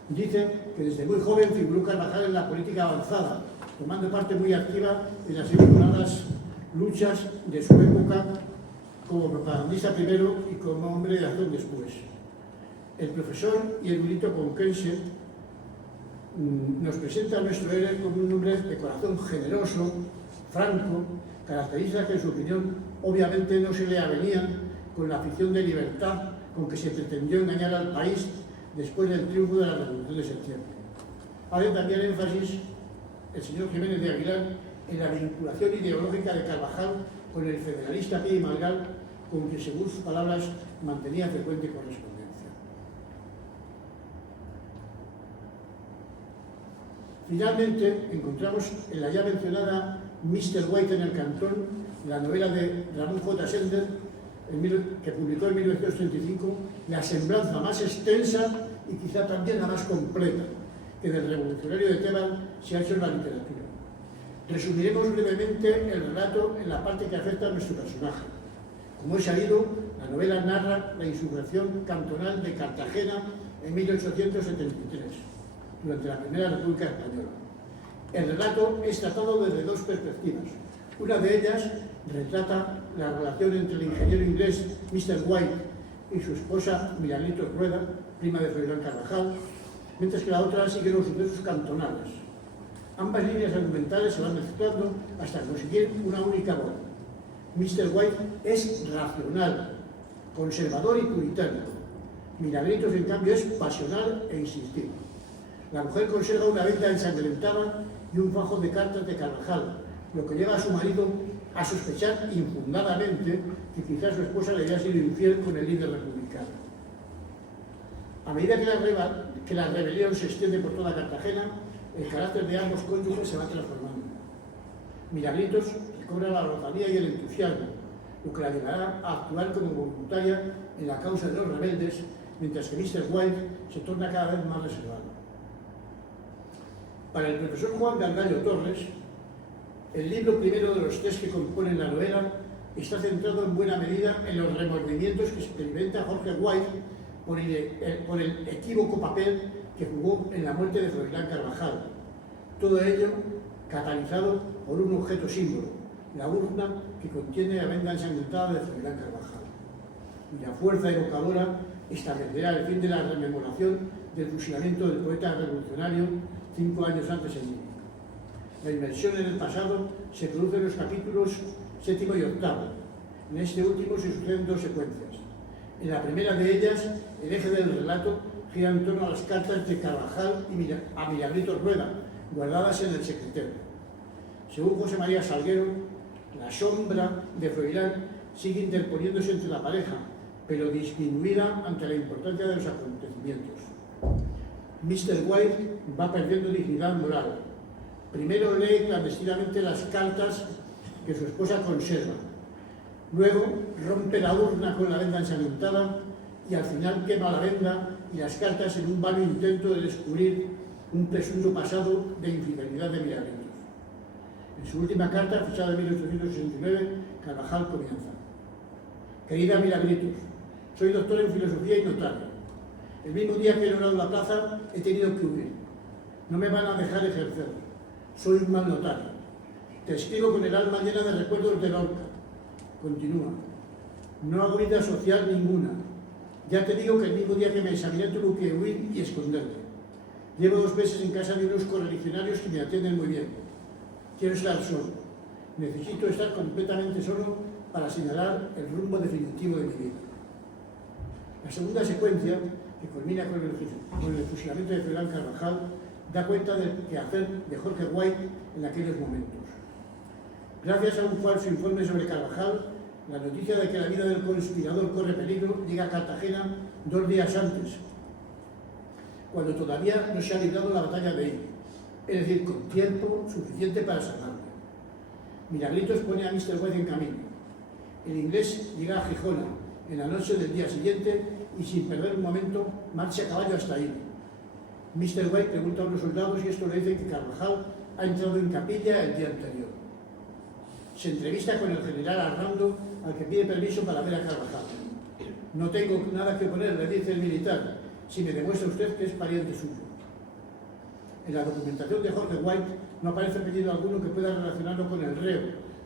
dice que desde muy joven figuró Carvajal en la política avanzada, tomando parte muy activa en las encontradas luchas de su época como propagandista primero y como hombre de acción después. El profesor y erudito conquense nos presenta a nuestro héroe como un hombre de corazón generoso, franco, características que en su opinión obviamente no se le avenían con la afición de libertad con que se pretendió engañar al país después del triunfo de la Revolución de Septiembre. Hace también énfasis el señor Jiménez de Aguilar en la vinculación ideológica de Carvajal con el federalista Pi y Margall, con quien, según sus palabras, mantenía frecuente correspondencia. Finalmente, encontramos en la ya mencionada Mr. White en el Cantón, la novela de Ramón J. Sender, que publicó en 1935, la semblanza más extensa y quizá también la más completa que del revolucionario de Teba se ha hecho en la literatura. Resumiremos brevemente el relato en la parte que afecta a nuestro personaje. Como he sabido, la novela narra la insurrección cantonal de Cartagena en 1873. Durante la Primera República Española. El relato es tratado desde dos perspectivas. Una de ellas retrata la relación entre el ingeniero inglés Mr. White y su esposa Milagritos Rueda, prima de Froilán Carvajal, mientras que la otra sigue los sucesos cantonales. Ambas líneas argumentales se van mezclando hasta conseguir una única voz. Mr. White es racional, conservador y puritano. Milagritos, en cambio, es pasional e instintivo. La mujer conserva una venta ensangrentada y un fajo de cartas de Carvajal, lo que lleva a su marido a sospechar infundadamente que quizás su esposa le haya sido infiel con el líder republicano. A medida que la rebelión se extiende por toda Cartagena, el carácter de ambos cónyuges se va transformando. Milagritos recobra la lozanía y el entusiasmo, lo que la llevará a actuar como voluntaria en la causa de los rebeldes, mientras que Mr. White se torna cada vez más reservado. Para el profesor Juan Gallo Torres, el libro primero de los tres que componen la novela está centrado en buena medida en los remordimientos que experimenta Jorge White por el equívoco papel que jugó en la muerte de Froilán Carvajal, Todo ello catalizado por un objeto símbolo, la urna que contiene la venda ensangrentada de Froilán Carvajal. Y la fuerza evocadora establecerá el fin de la rememoración del fusilamiento del poeta revolucionario 5 años antes en Lima. La inmersión en el pasado se produce en los capítulos 7 y 8. En este último se suceden 2 secuencias. En la primera de ellas, el eje del relato gira en torno a las cartas de Carvajal a Milagrito Rueda, guardadas en el secretario. Según José María Salguero, la sombra de Froilán sigue interponiéndose entre la pareja, pero disminuida ante la importancia de los acontecimientos. Mr. White va perdiendo dignidad moral. Primero lee clandestinamente las cartas que su esposa conserva. Luego rompe la urna con la venda ensangrentada y al final quema la venda y las cartas en un vano intento de descubrir un presunto pasado de infidelidad de Milagritos. En su última carta, fechada en 1869, Carvajal comienza: Querida Milagritos, soy doctor en filosofía y notario. El mismo día que he logrado la plaza, he tenido que huir. No me van a dejar ejercer. Soy un mal notario. Te escribo con el alma llena de recuerdos de Lorca. Continúa. No hago vida social ninguna. Ya te digo que el mismo día que me examiné tuve que huir y esconderte. Llevo 2 meses en casa de unos correligionarios que me atienden muy bien. Quiero estar solo. Necesito estar completamente solo para señalar el rumbo definitivo de mi vida. La segunda secuencia, que culmina con el fusilamiento de Froilán Carvajal, da cuenta del quehacer de Jorge White en aquellos momentos. Gracias a un falso informe sobre Carvajal, la noticia de que la vida del conspirador corre peligro llega a Cartagena 2 días antes, cuando todavía no se ha librado la batalla de Ibi, es decir, con tiempo suficiente para salvarlo. Milagritos pone a Mr. White en camino. El inglés llega a Gijona en la noche del día siguiente y sin perder un momento marcha a caballo hasta Ibi. Mr. White pregunta a unos soldados y estos le dicen que Carvajal ha entrado en capilla el día anterior. Se entrevista con el general Arrando, al que pide permiso para ver a Carvajal. No tengo nada que poner, le dice el militar, si me demuestra usted que es pariente suyo. En la documentación de Jorge White no aparece pedido alguno que pueda relacionarlo con el reo,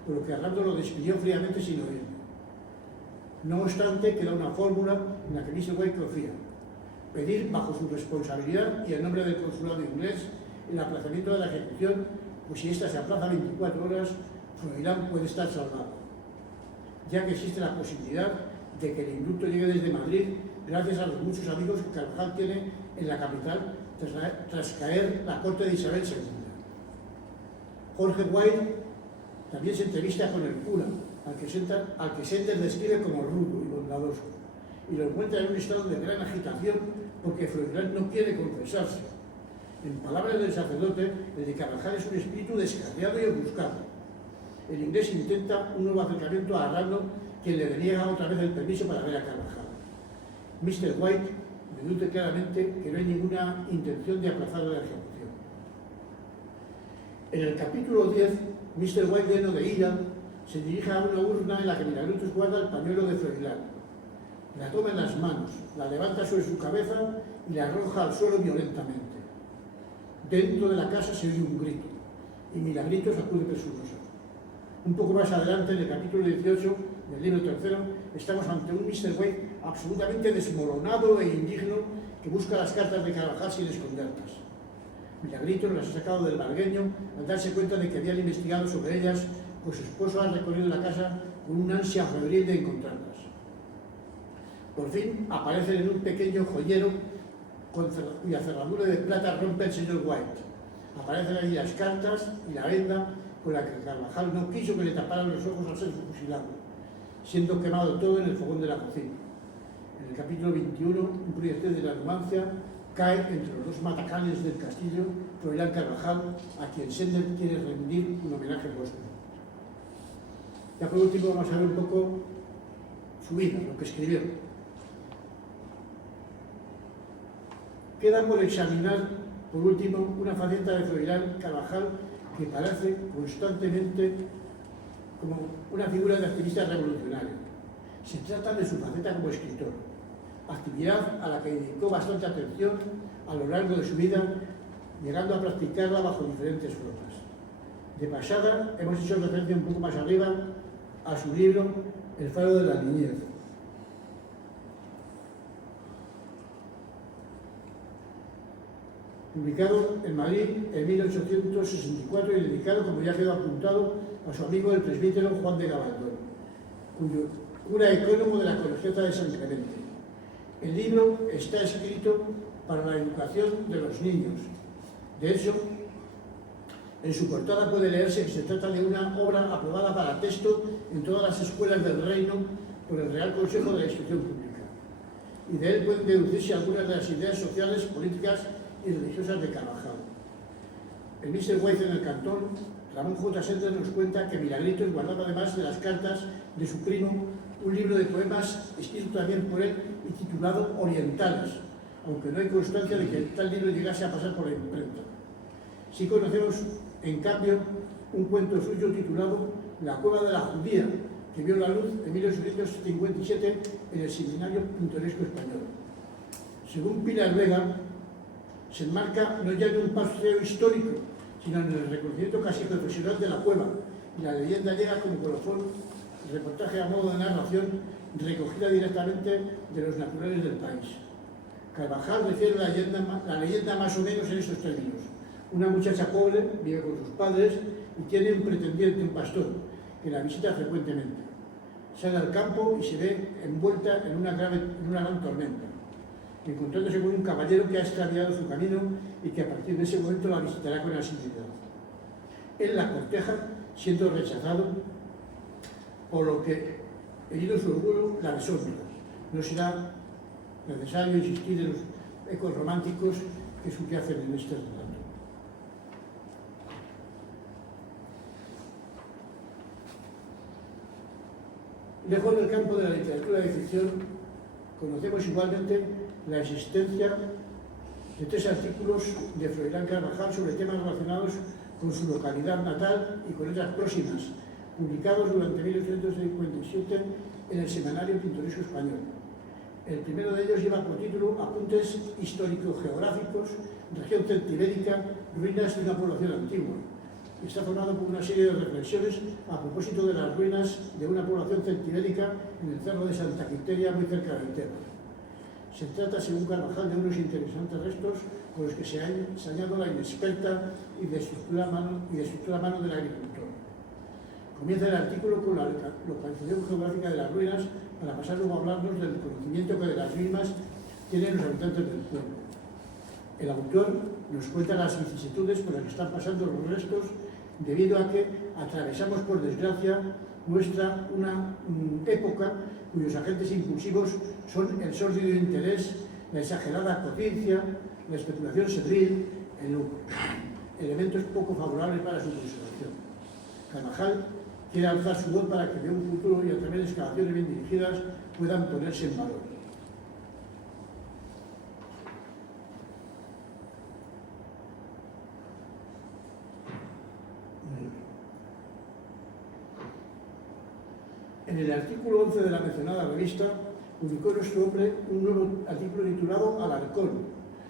por lo que Arrando lo despidió fríamente sin oírlo. No obstante, queda una fórmula en la que Mr. White confía: pedir bajo su responsabilidad y en nombre del consulado inglés el aplazamiento de la ejecución, pues si ésta se aplaza 24 horas, Froilán puede estar salvado, ya que existe la posibilidad de que el indulto llegue desde Madrid gracias a los muchos amigos que Carvajal tiene en la capital tras caer la corte de Isabel II. Jorge White también se entrevista con el cura, al que Sender describe como rudo y bondadoso, y lo encuentra en un estado de gran agitación porque Froilán no quiere confesarse. En palabras del sacerdote, el de Carvajal es un espíritu descarriado y ofuscado. El inglés intenta un nuevo acercamiento a Arrando, quien le deniega otra vez el permiso para ver a Carvajal. Mr. White deduce claramente que no hay ninguna intención de aplazar la ejecución. En el capítulo 10, Mr. White, lleno de ira, se dirige a una urna en la que Milagritos guarda el pañuelo de Froilán. La toma en las manos, la levanta sobre su cabeza y la arroja al suelo violentamente. Dentro de la casa se oye un grito y Milagritos acude presuroso. Un poco más adelante, en el capítulo 18 del libro 3, estamos ante un Mr. White absolutamente desmoronado e indigno que busca las cartas de Carvajal sin esconderlas. Milagritos las ha sacado del largueño al darse cuenta de que habían investigado sobre ellas, pues su esposo ha recorrido la casa con una ansia febril de encontrarlas. Por fin aparecen en un pequeño joyero cuya cerradura de plata rompe el señor White. Aparecen ahí las cartas y la venda con la que Carvajal no quiso que le taparan los ojos al ser fusilado, siendo quemado todo en el fogón de la cocina. En el capítulo 21, un proyectil de la Numancia cae entre los 2 matacanes del castillo Froilán Carvajal, a quien Sender quiere rendir un homenaje póstumo. Ya por último vamos a ver un poco su vida, lo que escribió. Queda por examinar, por último, una faceta de Froilán Carvajal que parece constantemente como una figura de activista revolucionario. Se trata de su faceta como escritor, actividad a la que dedicó bastante atención a lo largo de su vida llegando a practicarla bajo diferentes formas. De pasada, hemos hecho referencia un poco más arriba a su libro El faro de la niñez. Publicado en Madrid en 1864 y dedicado, como ya quedó apuntado, a su amigo el presbítero Juan de Gabaldón, cuyo cura ecónomo de la Colegiata de San Clemente. El libro está escrito para la educación de los niños. De hecho, en su portada puede leerse que se trata de una obra aprobada para texto en todas las escuelas del Reino por el Real Consejo de la Instrucción Pública. Y de él pueden deducirse algunas de las ideas sociales, políticas y religiosas de Carvajal. El Mr. White en el Cantón, Ramón J. Sender nos cuenta que Milagritos guardaba, además de las cartas de su primo, un libro de poemas escrito también por él y titulado Orientales, aunque no hay constancia de que tal libro llegase a pasar por la imprenta. Sí conocemos, en cambio, un cuento suyo titulado La cueva de la judía, que vio la luz en 1857 en el Seminario Pintoresco Español. Según Pilar Vega, se enmarca no ya en un paseo histórico, sino en el reconocimiento casi profesional de la cueva, y la leyenda llega como colofón, reportaje a modo de narración recogida directamente de los naturales del país. Carvajal refiere la leyenda más o menos en estos términos. Una muchacha pobre vive con sus padres y tiene un pretendiente, un pastor, que la visita frecuentemente. Sale al campo y se ve envuelta en una gran tormenta, encontrándose con un caballero que ha extraviado su camino y que a partir de ese momento la visitará con asiduidad. Él la corteja, siendo rechazado, por lo que, herido su orgullo, la deshonra. No será necesario insistir en los ecos románticos que subyacen en este relato. Lejos del campo de la literatura de ficción, conocemos igualmente la existencia de 3 artículos de Froilán Carvajal sobre temas relacionados con su localidad natal y con ellas próximas, publicados durante 1857 en el Semanario Pintoresco Español. El primero de ellos lleva por título Apuntes histórico-geográficos, región celtibérica, ruinas de una población antigua. Está formado por una serie de reflexiones a propósito de las ruinas de una población celtibérica en el cerro de Santa Quiteria, muy cerca de Tebas. Se trata, según Carvajal, de unos interesantes restos con los que se ha ensañado la inexperta y de estructura a mano del agricultor. Comienza el artículo con la localización geográfica de las ruinas para pasar luego a hablarnos del conocimiento que de las mismas tienen los habitantes del pueblo. El autor nos cuenta las vicisitudes por las que están pasando los restos debido a que atravesamos, por desgracia, una época cuyos agentes impulsivos son el sórdido interés, la exagerada codicia, la especulación servil, el lucro, elementos poco favorables para su conservación. Carvajal quiere alzar su voz para que de un futuro y a través de excavaciones bien dirigidas puedan ponerse en valor. En el artículo 11 de la mencionada revista, publicó nuestro hombre un nuevo artículo titulado Alarcón,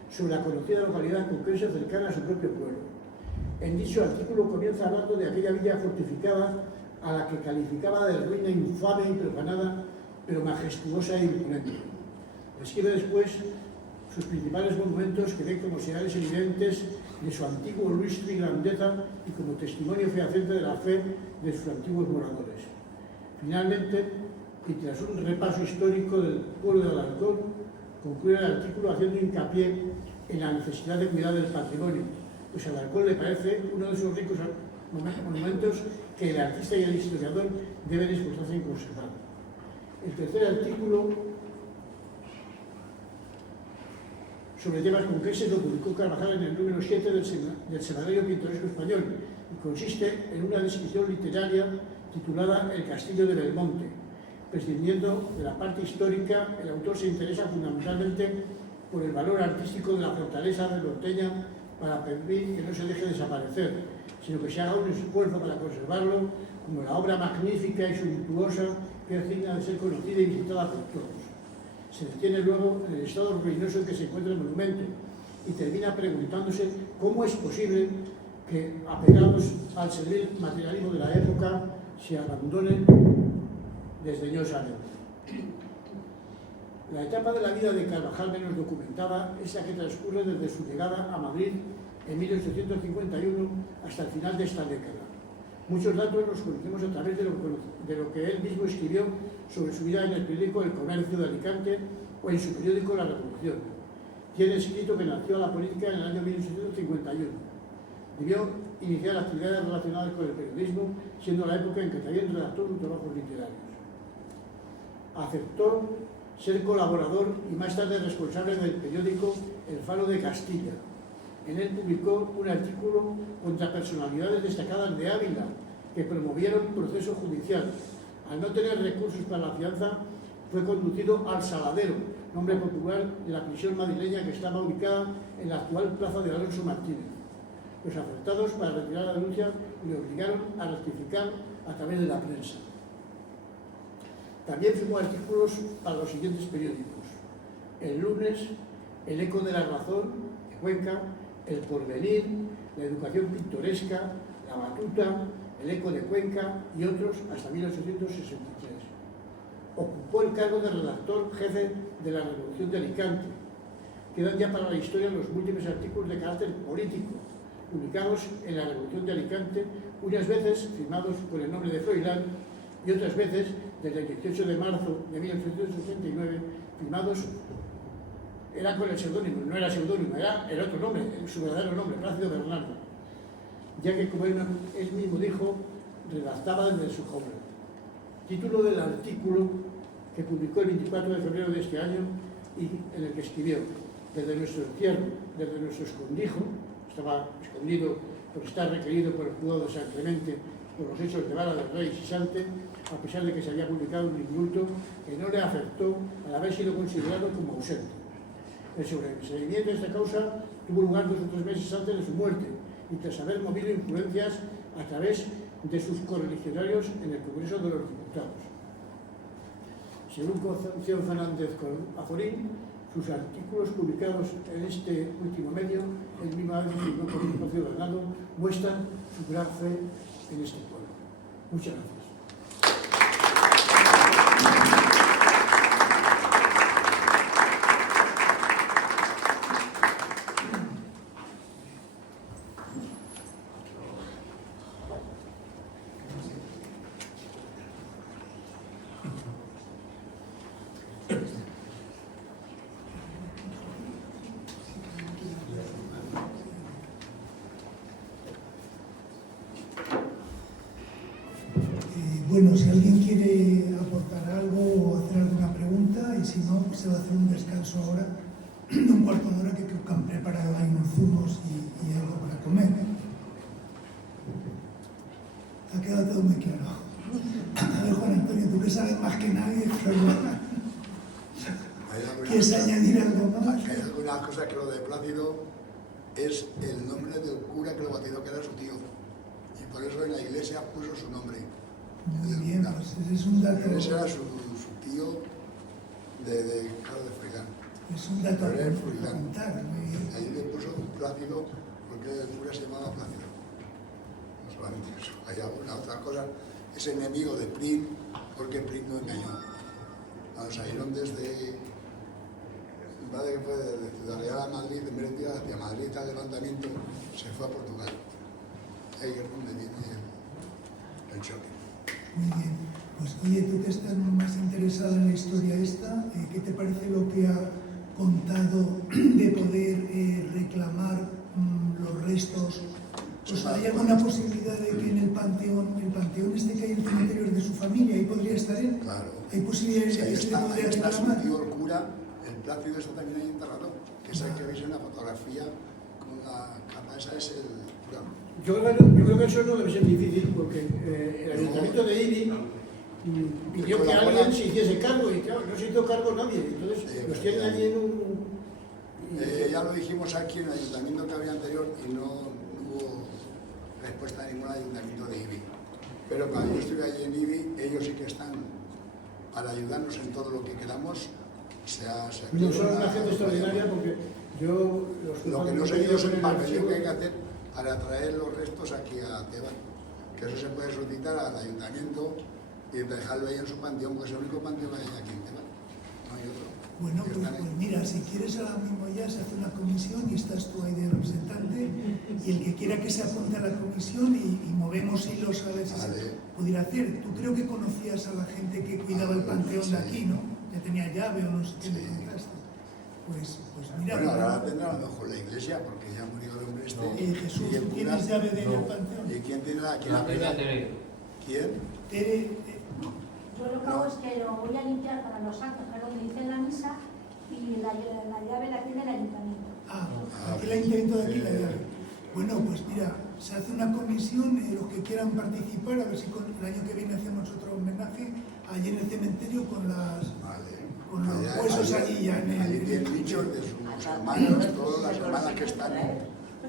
sobre la conocida localidad conquense cercana a su propio pueblo. En dicho artículo comienza hablando de aquella villa fortificada a la que calificaba de ruina infame y profanada, pero majestuosa e imponente. Escribe después sus principales monumentos que ven como señales evidentes de su antiguo lustre y grandeza y como testimonio fehaciente de la fe de sus antiguos moradores. Finalmente, y tras un repaso histórico del pueblo de Alarcón, concluye el artículo haciendo hincapié en la necesidad de cuidar del patrimonio, pues a Alarcón le parece uno de esos ricos monumentos que el artista y el historiador deben esforzarse en conservar. El tercer artículo sobre temas conquenses lo publicó Carvajal en el número 7 del Semanario Pintoresco Español y consiste en una descripción literaria titulada El Castillo de Belmonte. Prescindiendo de la parte histórica, el autor se interesa fundamentalmente por el valor artístico de la fortaleza norteña para pedir que no se deje desaparecer, sino que se haga un esfuerzo para conservarlo como la obra magnífica y suntuosa que es digna de ser conocida y visitada por todos. Se detiene luego en el estado ruinoso en que se encuentra el monumento y termina preguntándose cómo es posible que, apegados al servil materialismo de la época, se abandonen desdeñosamente. La etapa de la vida de Carvajal menos documentada es la que transcurre desde su llegada a Madrid en 1851 hasta el final de esta década. Muchos datos los conocemos a través de lo que él mismo escribió sobre su vida en el periódico El Comercio de Alicante o en su periódico La Revolución. Tiene escrito que nació a la política en el año 1851. Debió iniciar actividades relacionadas con el periodismo, siendo la época en que también redactó sus trabajos literarios. Aceptó ser colaborador y más tarde responsable del periódico El Faro de Castilla. En él publicó un artículo contra personalidades destacadas de Ávila que promovieron un proceso judicial. Al no tener recursos para la fianza, fue conducido al Saladero, nombre popular de la prisión madrileña que estaba ubicada en la actual plaza de Alonso Martínez. Los afectados para retirar la denuncia le obligaron a rectificar a través de la prensa. También firmó artículos para los siguientes periódicos: El Lunes, El Eco de la Razón, de Cuenca, El Porvenir, La Educación Pintoresca, La Batuta, El Eco de Cuenca y otros hasta 1863. Ocupó el cargo de redactor jefe de la Revolución de Alicante. Quedan ya para la historia los múltiples artículos de carácter político, publicados en la Revolución de Alicante, unas veces firmados con el nombre de Froilán y otras veces, desde el 18 de marzo de 1869, firmados, era con el seudónimo, no era seudónimo, era el otro nombre, su verdadero nombre, Plácido Bernardo, ya que, como él mismo dijo, redactaba desde su joven. Título del artículo que publicó el 24 de febrero de este año y en el que escribió: desde nuestro encierro, desde nuestro escondrijo, estaba escondido por estar requerido por el juzgado de San Clemente por los hechos de Vara del Rey Sisante, a pesar de que se había publicado un indulto que no le afectó al haber sido considerado como ausente. El sobreseimiento de esta causa tuvo lugar 2 o 3 meses antes de su muerte y tras haber movido influencias a través de sus correligionarios en el Congreso de los Diputados. Según Concepción Fernández Azorín, sus artículos publicados en este último medio, el mismo año firmó con el Plácido Bernardo, muestran su gran fe en este pueblo. Muchas gracias. Bueno, si alguien quiere aportar algo o hacer alguna pregunta, y si no, se va a hacer un descanso ahora de un cuarto de hora que creo que han preparado ahí unos zumos y algo para comer. Ha quedado todo muy claro. A ver, Juan Antonio, tú que sabes más que nadie, ¿quieres añadir algo más? Hay algunas cosas que lo de Plácido es el nombre del cura que lo bautizó, que era su tío. Y por eso en la iglesia puso su nombre. Muy bien, pues ese es un dato. Ese era su tío de Carlos de Froilán. Es un dato a Froilán. contar. Ahí le puso Plácido porque el cura se llamaba Plácido. No solamente eso. Hay alguna otra cosa. Es enemigo de Prim porque Prim no engañó. Cuando salieron desde... Me parece que fue desde Ciudad Real a Madrid, en vez de ir hacia Madrid al levantamiento, se fue a Portugal. Ahí es donde viene el choque. Muy bien. Pues oye, tú que estás más interesado en la historia esta, ¿qué te parece lo que ha contado de poder reclamar los restos? Pues ¿hay alguna posibilidad de que en el panteón este que hay en el cementerio es de su familia, ahí podría estar él? Claro. ¿Hay posibilidades de que se le podría está su reclamar? tío el cura, el Plácido está también ahí enterrado, que es el que veis en la fotografía con la capa esa es el cura. Yo creo que eso no debe ser difícil porque el ayuntamiento de Ibi pidió que alguien se hiciese cargo y claro, no se hizo cargo nadie. Entonces los tienen allí en un... Ya lo dijimos aquí en el ayuntamiento que había anterior y no hubo respuesta de ningún ayuntamiento de Ibi. Pero cuando yo estuve allí en Ibi, ellos sí que están para ayudarnos en todo lo que queramos. No son una gente extraordinaria porque Lo que no sé yo es el papeleo que hay que hacer para traer los restos aquí a Tebar. Que eso se puede solicitar al ayuntamiento y dejarlo ahí en su panteón, pues es el único panteón que hay aquí en Tebar. No hay otro. Bueno, pues mira, si quieres ahora mismo ya se hace una comisión y estás tú ahí de representante y el que quiera que se apunte a la comisión y movemos hilos a ver si se pudiera hacer. Tú creo que conocías a la gente que cuidaba el panteón de aquí, ¿no? Que tenía llave o no sé qué le contaste. Pues mira... Bueno, ahora tendrá a lo mejor la iglesia porque ya murió el hombre este. Jesús, ¿tú tienes llave del panteón? ¿Y quién tiene la Tere. ¿Quién? Tere... Yo lo que hago es que lo voy a limpiar para los actos, para donde hice la misa, y la llave la tiene el ayuntamiento. Aquí el ayuntamiento de aquí la llave. Bueno, pues mira, se hace una comisión, los que quieran participar, a ver si el año que viene hacemos otro homenaje allí en el cementerio con los huesos allí ya en el... Allí tienen dicho de sus hermanos, todas las hermanas que están en...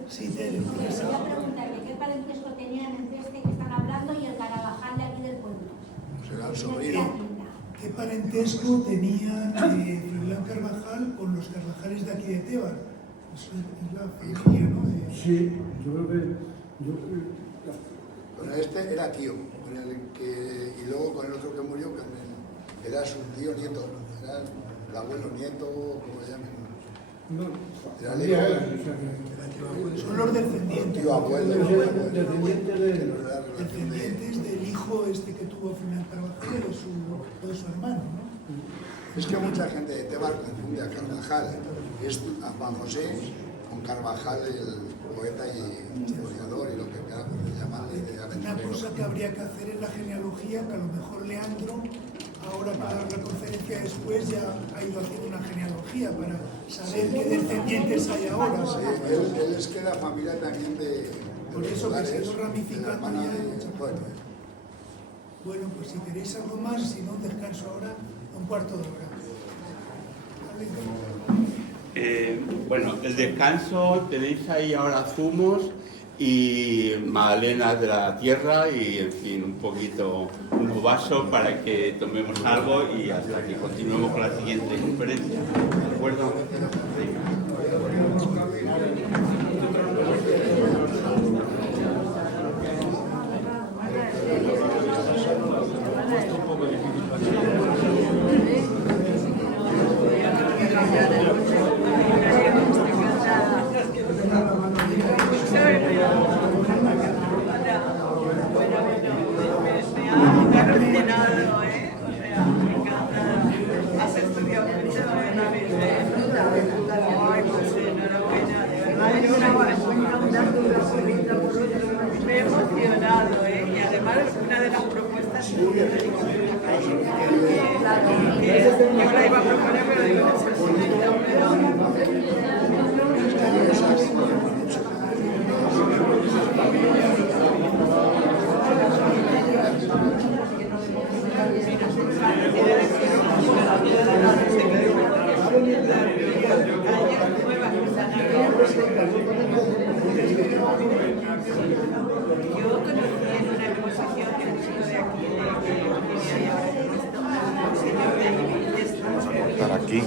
Sí, Tere. Quería preguntarle qué parentesco tenían entre este que están hablando y el Carabajal de aquí del pueblo. Será el sobrino. ¿Qué parentesco tenían Froilán Carvajal con los Carvajales de aquí de Tebar? Eso es la familia, ¿no? Sí, yo creo que... Con este era tío, con el que, y luego con el otro que murió, que era su tío nieto, era el abuelo nieto, como le llaman. No, Era el hijo. Son los descendientes. Tío abuelo. Descendientes del hijo este que tuvo Froilán Carvajal, de su hermano, ¿no? Es que mucha gente de Tebar confunde a Carvajal. Es a Juan José con Carvajal, el poeta y historiador y lo que quiera llamarle de Una aventurero. cosa que habría que hacer en la genealogía, que a lo mejor Leandro, ahora para dar la conferencia después, ya ha ido haciendo una genealogía para saber qué descendientes hay ahora. Sí, él es que la familia también de... Por eso que se ha ido ramificando ya. Bueno, Bueno, pues si queréis algo más, si no, un descanso ahora, un cuarto de hora. Bueno, el descanso tenéis ahí ahora zumos y magdalenas de la tierra y, en fin, un poquito, unos vasos para que tomemos algo y hasta que continuemos con la siguiente conferencia. ¿De acuerdo? Me he emocionado, y además una de las propuestas que yo la iba a proponer, pero digo, Estar aquí.